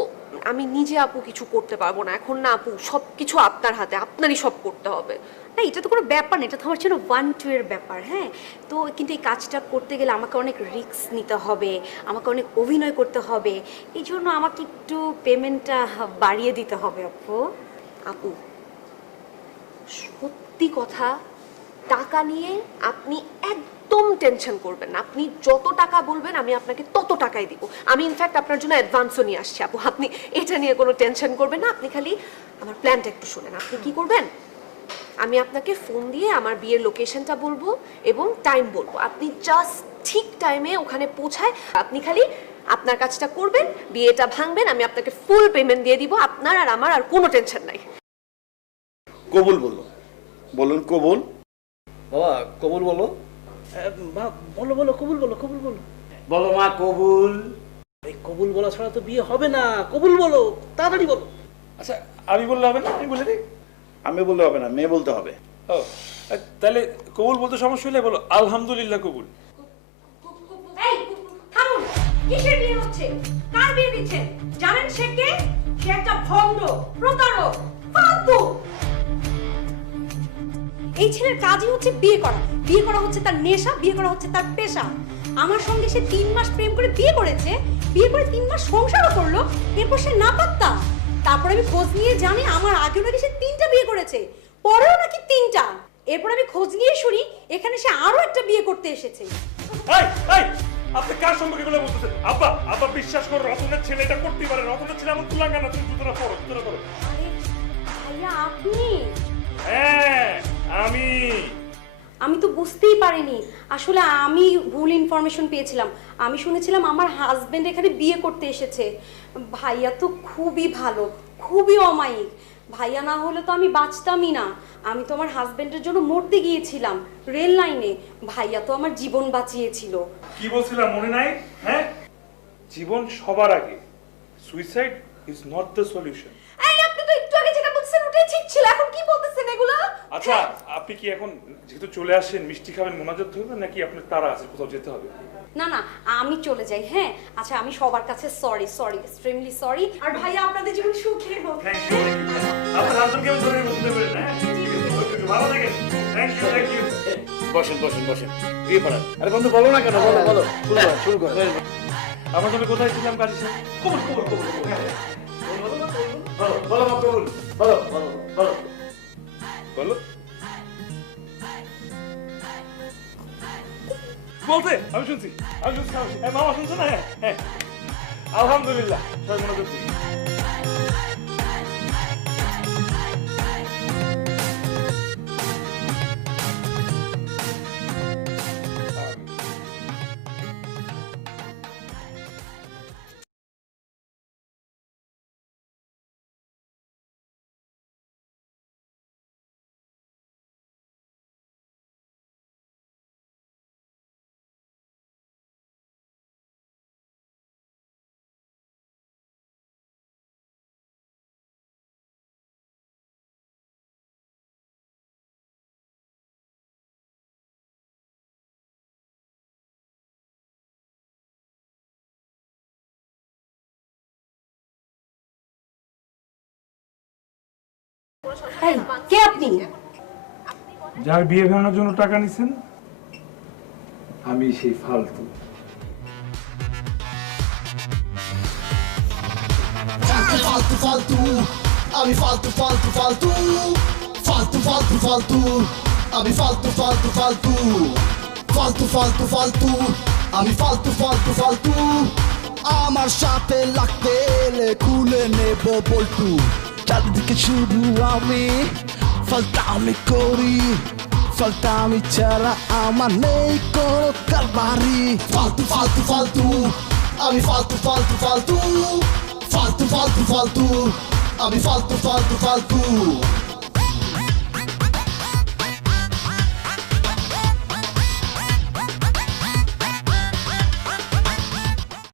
আমি নিজে আপু কিছু করতে পারবো না এখন, না আপু, সব কিছু আপনার হাতে, আপনারই সব করতে হবে। না, এটা তো কোনো ব্যাপার না, এটা তো আমার জন্য 1-2 এর ব্যাপার। হ্যাঁ, তো কিন্তু এই কাজটা করতে গেলে আমাকে অনেক রিস্ক নিতে হবে, আমাকে অনেক অভিনয় করতে হবে, এই জন্য আমাকে একটু পেমেন্টটা বাড়িয়ে দিতে হবে আপু। আপু সত্যি কথা, টাকা নিয়ে আপনি একদম টেনশন করবেন না, আপনি যত টাকা বলবেন আমি আপনাকে তত টাকাই দিব। আমি ইনফ্যাক্ট আপনার জন্য অ্যাডভান্সও নিয়ে আসছি আপু, আপনি এটা নিয়ে কোনো টেনশন করবেন না। আপনি খালি আমার প্ল্যানটা একটু শুনেন। আপনি কি করবেন, আমি আপনাকে ফোন দিয়ে আমার বিয়ের লোকেশনটা বলবো এবং টাইম বলবো, আপনি জাস্ট ঠিক টাইমে ওখানে পৌঁছায় আপনি খালি আপনার কাজটা করবেন, বিয়েটা ভাঙবেন, আমি আপনাকে ফুল পেমেন্ট দিয়ে দিব, আপনার আর আমার আর কোনো টেনশন নাই। কবুল বলো, বলুন কবুল। বাবা কবুল বলো। বলো বলো, কবুল বলো, কবুল বলো। বলো মা কবুল। এই কবুল বলা ছাড়া তো বিয়ে হবে না, কবুল বলো, তাড়াতাড়ি বলো। আচ্ছা আমি বললে হবে না, আমি বলে দিই। আমি বলতে হবে না, মেয়ে বলতে হবে। ও তাহলে কবুল বলতে সমস্যা হলে বলো আলহামদুলিল্লাহ কবুল। এই থামুন, কিসের বিয়ে হচ্ছে, কার বিয়ে দিচ্ছেন? জানেন সে কে? সে একটা ভণ্ড, প্রতারক, ফালতু। এই ছেলের কাজই হচ্ছে বিয়ে করা, বিয়ে করা হচ্ছে তার নেশা, বিয়ে করা হচ্ছে তার পেশা। আমার সঙ্গে সে 3 মাস প্রেম করে বিয়ে করেছে, বিয়ে করে 3 মাস সংসারও করলো, এরপর সে না পাত্তা। তারপর আমি খোঁজ নিয়ে জানি আমার আগেও নাকি সে 3টা বিয়ে করেছে, পরেও নাকি 3টা। এরপর আমি খোঁজ নিয়ে শুনি এখানে সে আরো একটা বিয়ে করতে এসেছে। এই এই আপনি কার সম্পর্কে এগুলো বলতেছেন? আব্বা আব্বা বিশ্বাস করো, রতনের ছেলে এটা করতেই পারে, রতনের ছেলে এমন তুলাঙ্গা না। তুমি জুতোটা পড়ো, জুতোটা পড়ো। আরে ভাইয়া আপনি? হ্যাঁ আমি তো বুঝতেই পারিনি, আসলে আমি ভুল ইনফরমেশন পেয়েছিলাম। আমি শুনেছিলাম আমার হাজবেন্ড এখানে বিয়ে করতে এসেছে। ভাইয়া তো খুবই ভালো, খুবই অমায়িক। ভাইয়া না হলে তো আমি বাঁচতামই না। আমি তো আমার হাজবেন্ডের জন্য মরতে গিয়েছিলাম রেল লাইনে, ভাইয়া তো আমার জীবন বাঁচিয়েছিল। কি বলছিলাম মনে নাই? হ্যাঁ, জীবন সবার আগে, suicide is not the solution. এই আপনি তো একটু আগে যেটা বলছেন ওটাই ঠিক ছিল, এখন কি বলতেছেন এগুলা? আচ্ছা আপনি কি এখন যেহেতু চলে আসেন মিষ্টি খাবেন, মোনাজাত ধরবেন, নাকি আপনার তারা আছে কোথাও যেতে হবে? না না, আমি চলে যাই। হ্যাঁ আচ্ছা, আমি সবার কাছে সরি, এক্সট্রিমলি সরি। আর ভাইয়া আপনাদের জীবন সুখী হোক। Thank you. আপনার হাজবেন্ডকে আমি ধরে বলতে পারেন না? ভালো থাকেন। Thank you. বসেন বসেন বসেন, বিয়ে পড়ান। আরে বন্ধু বলো না কেন, বলো বলো, শুরু করো। আমরা তবে কোথায় ছিলাম কাজী স্যার? কবুল কবুল কবুল কবুল। বলো বলো মা কবুল, বলো বলো বলো বলো। বলতে আমি শুনছি, আমি শুনছি। মামা শুনছো না? হ্যাঁ আলহামদুলিল্লাহ, সবাই মনোযোগ দিন। এই, কে আপনি? যার বিয়ে ভাঙার জন্য টাকা নিছেন আমি সেই ফালতু। ফালতু ফালতু আমি ফালতু ফালতু ফালতু ফালতু ফালতু ফালতু আমি ফালতু ফালতু ফালতু ফালতু ফালতু ফালতু আমি ফালতু ফালতু ফালতু আমার সাথে লাগতে এলে খুলে নেব বল্টু চারিদিকে শুধু আমি ফালতামি করি ফালতামি ছাড়া আমার নেই কোনো কারবারি ফালতু ফালতু ফালতু আমি ফালতু ফালতু ফালতু ফালতু ফালতু ফালতু আমি ফালতু ফালতু ফালতু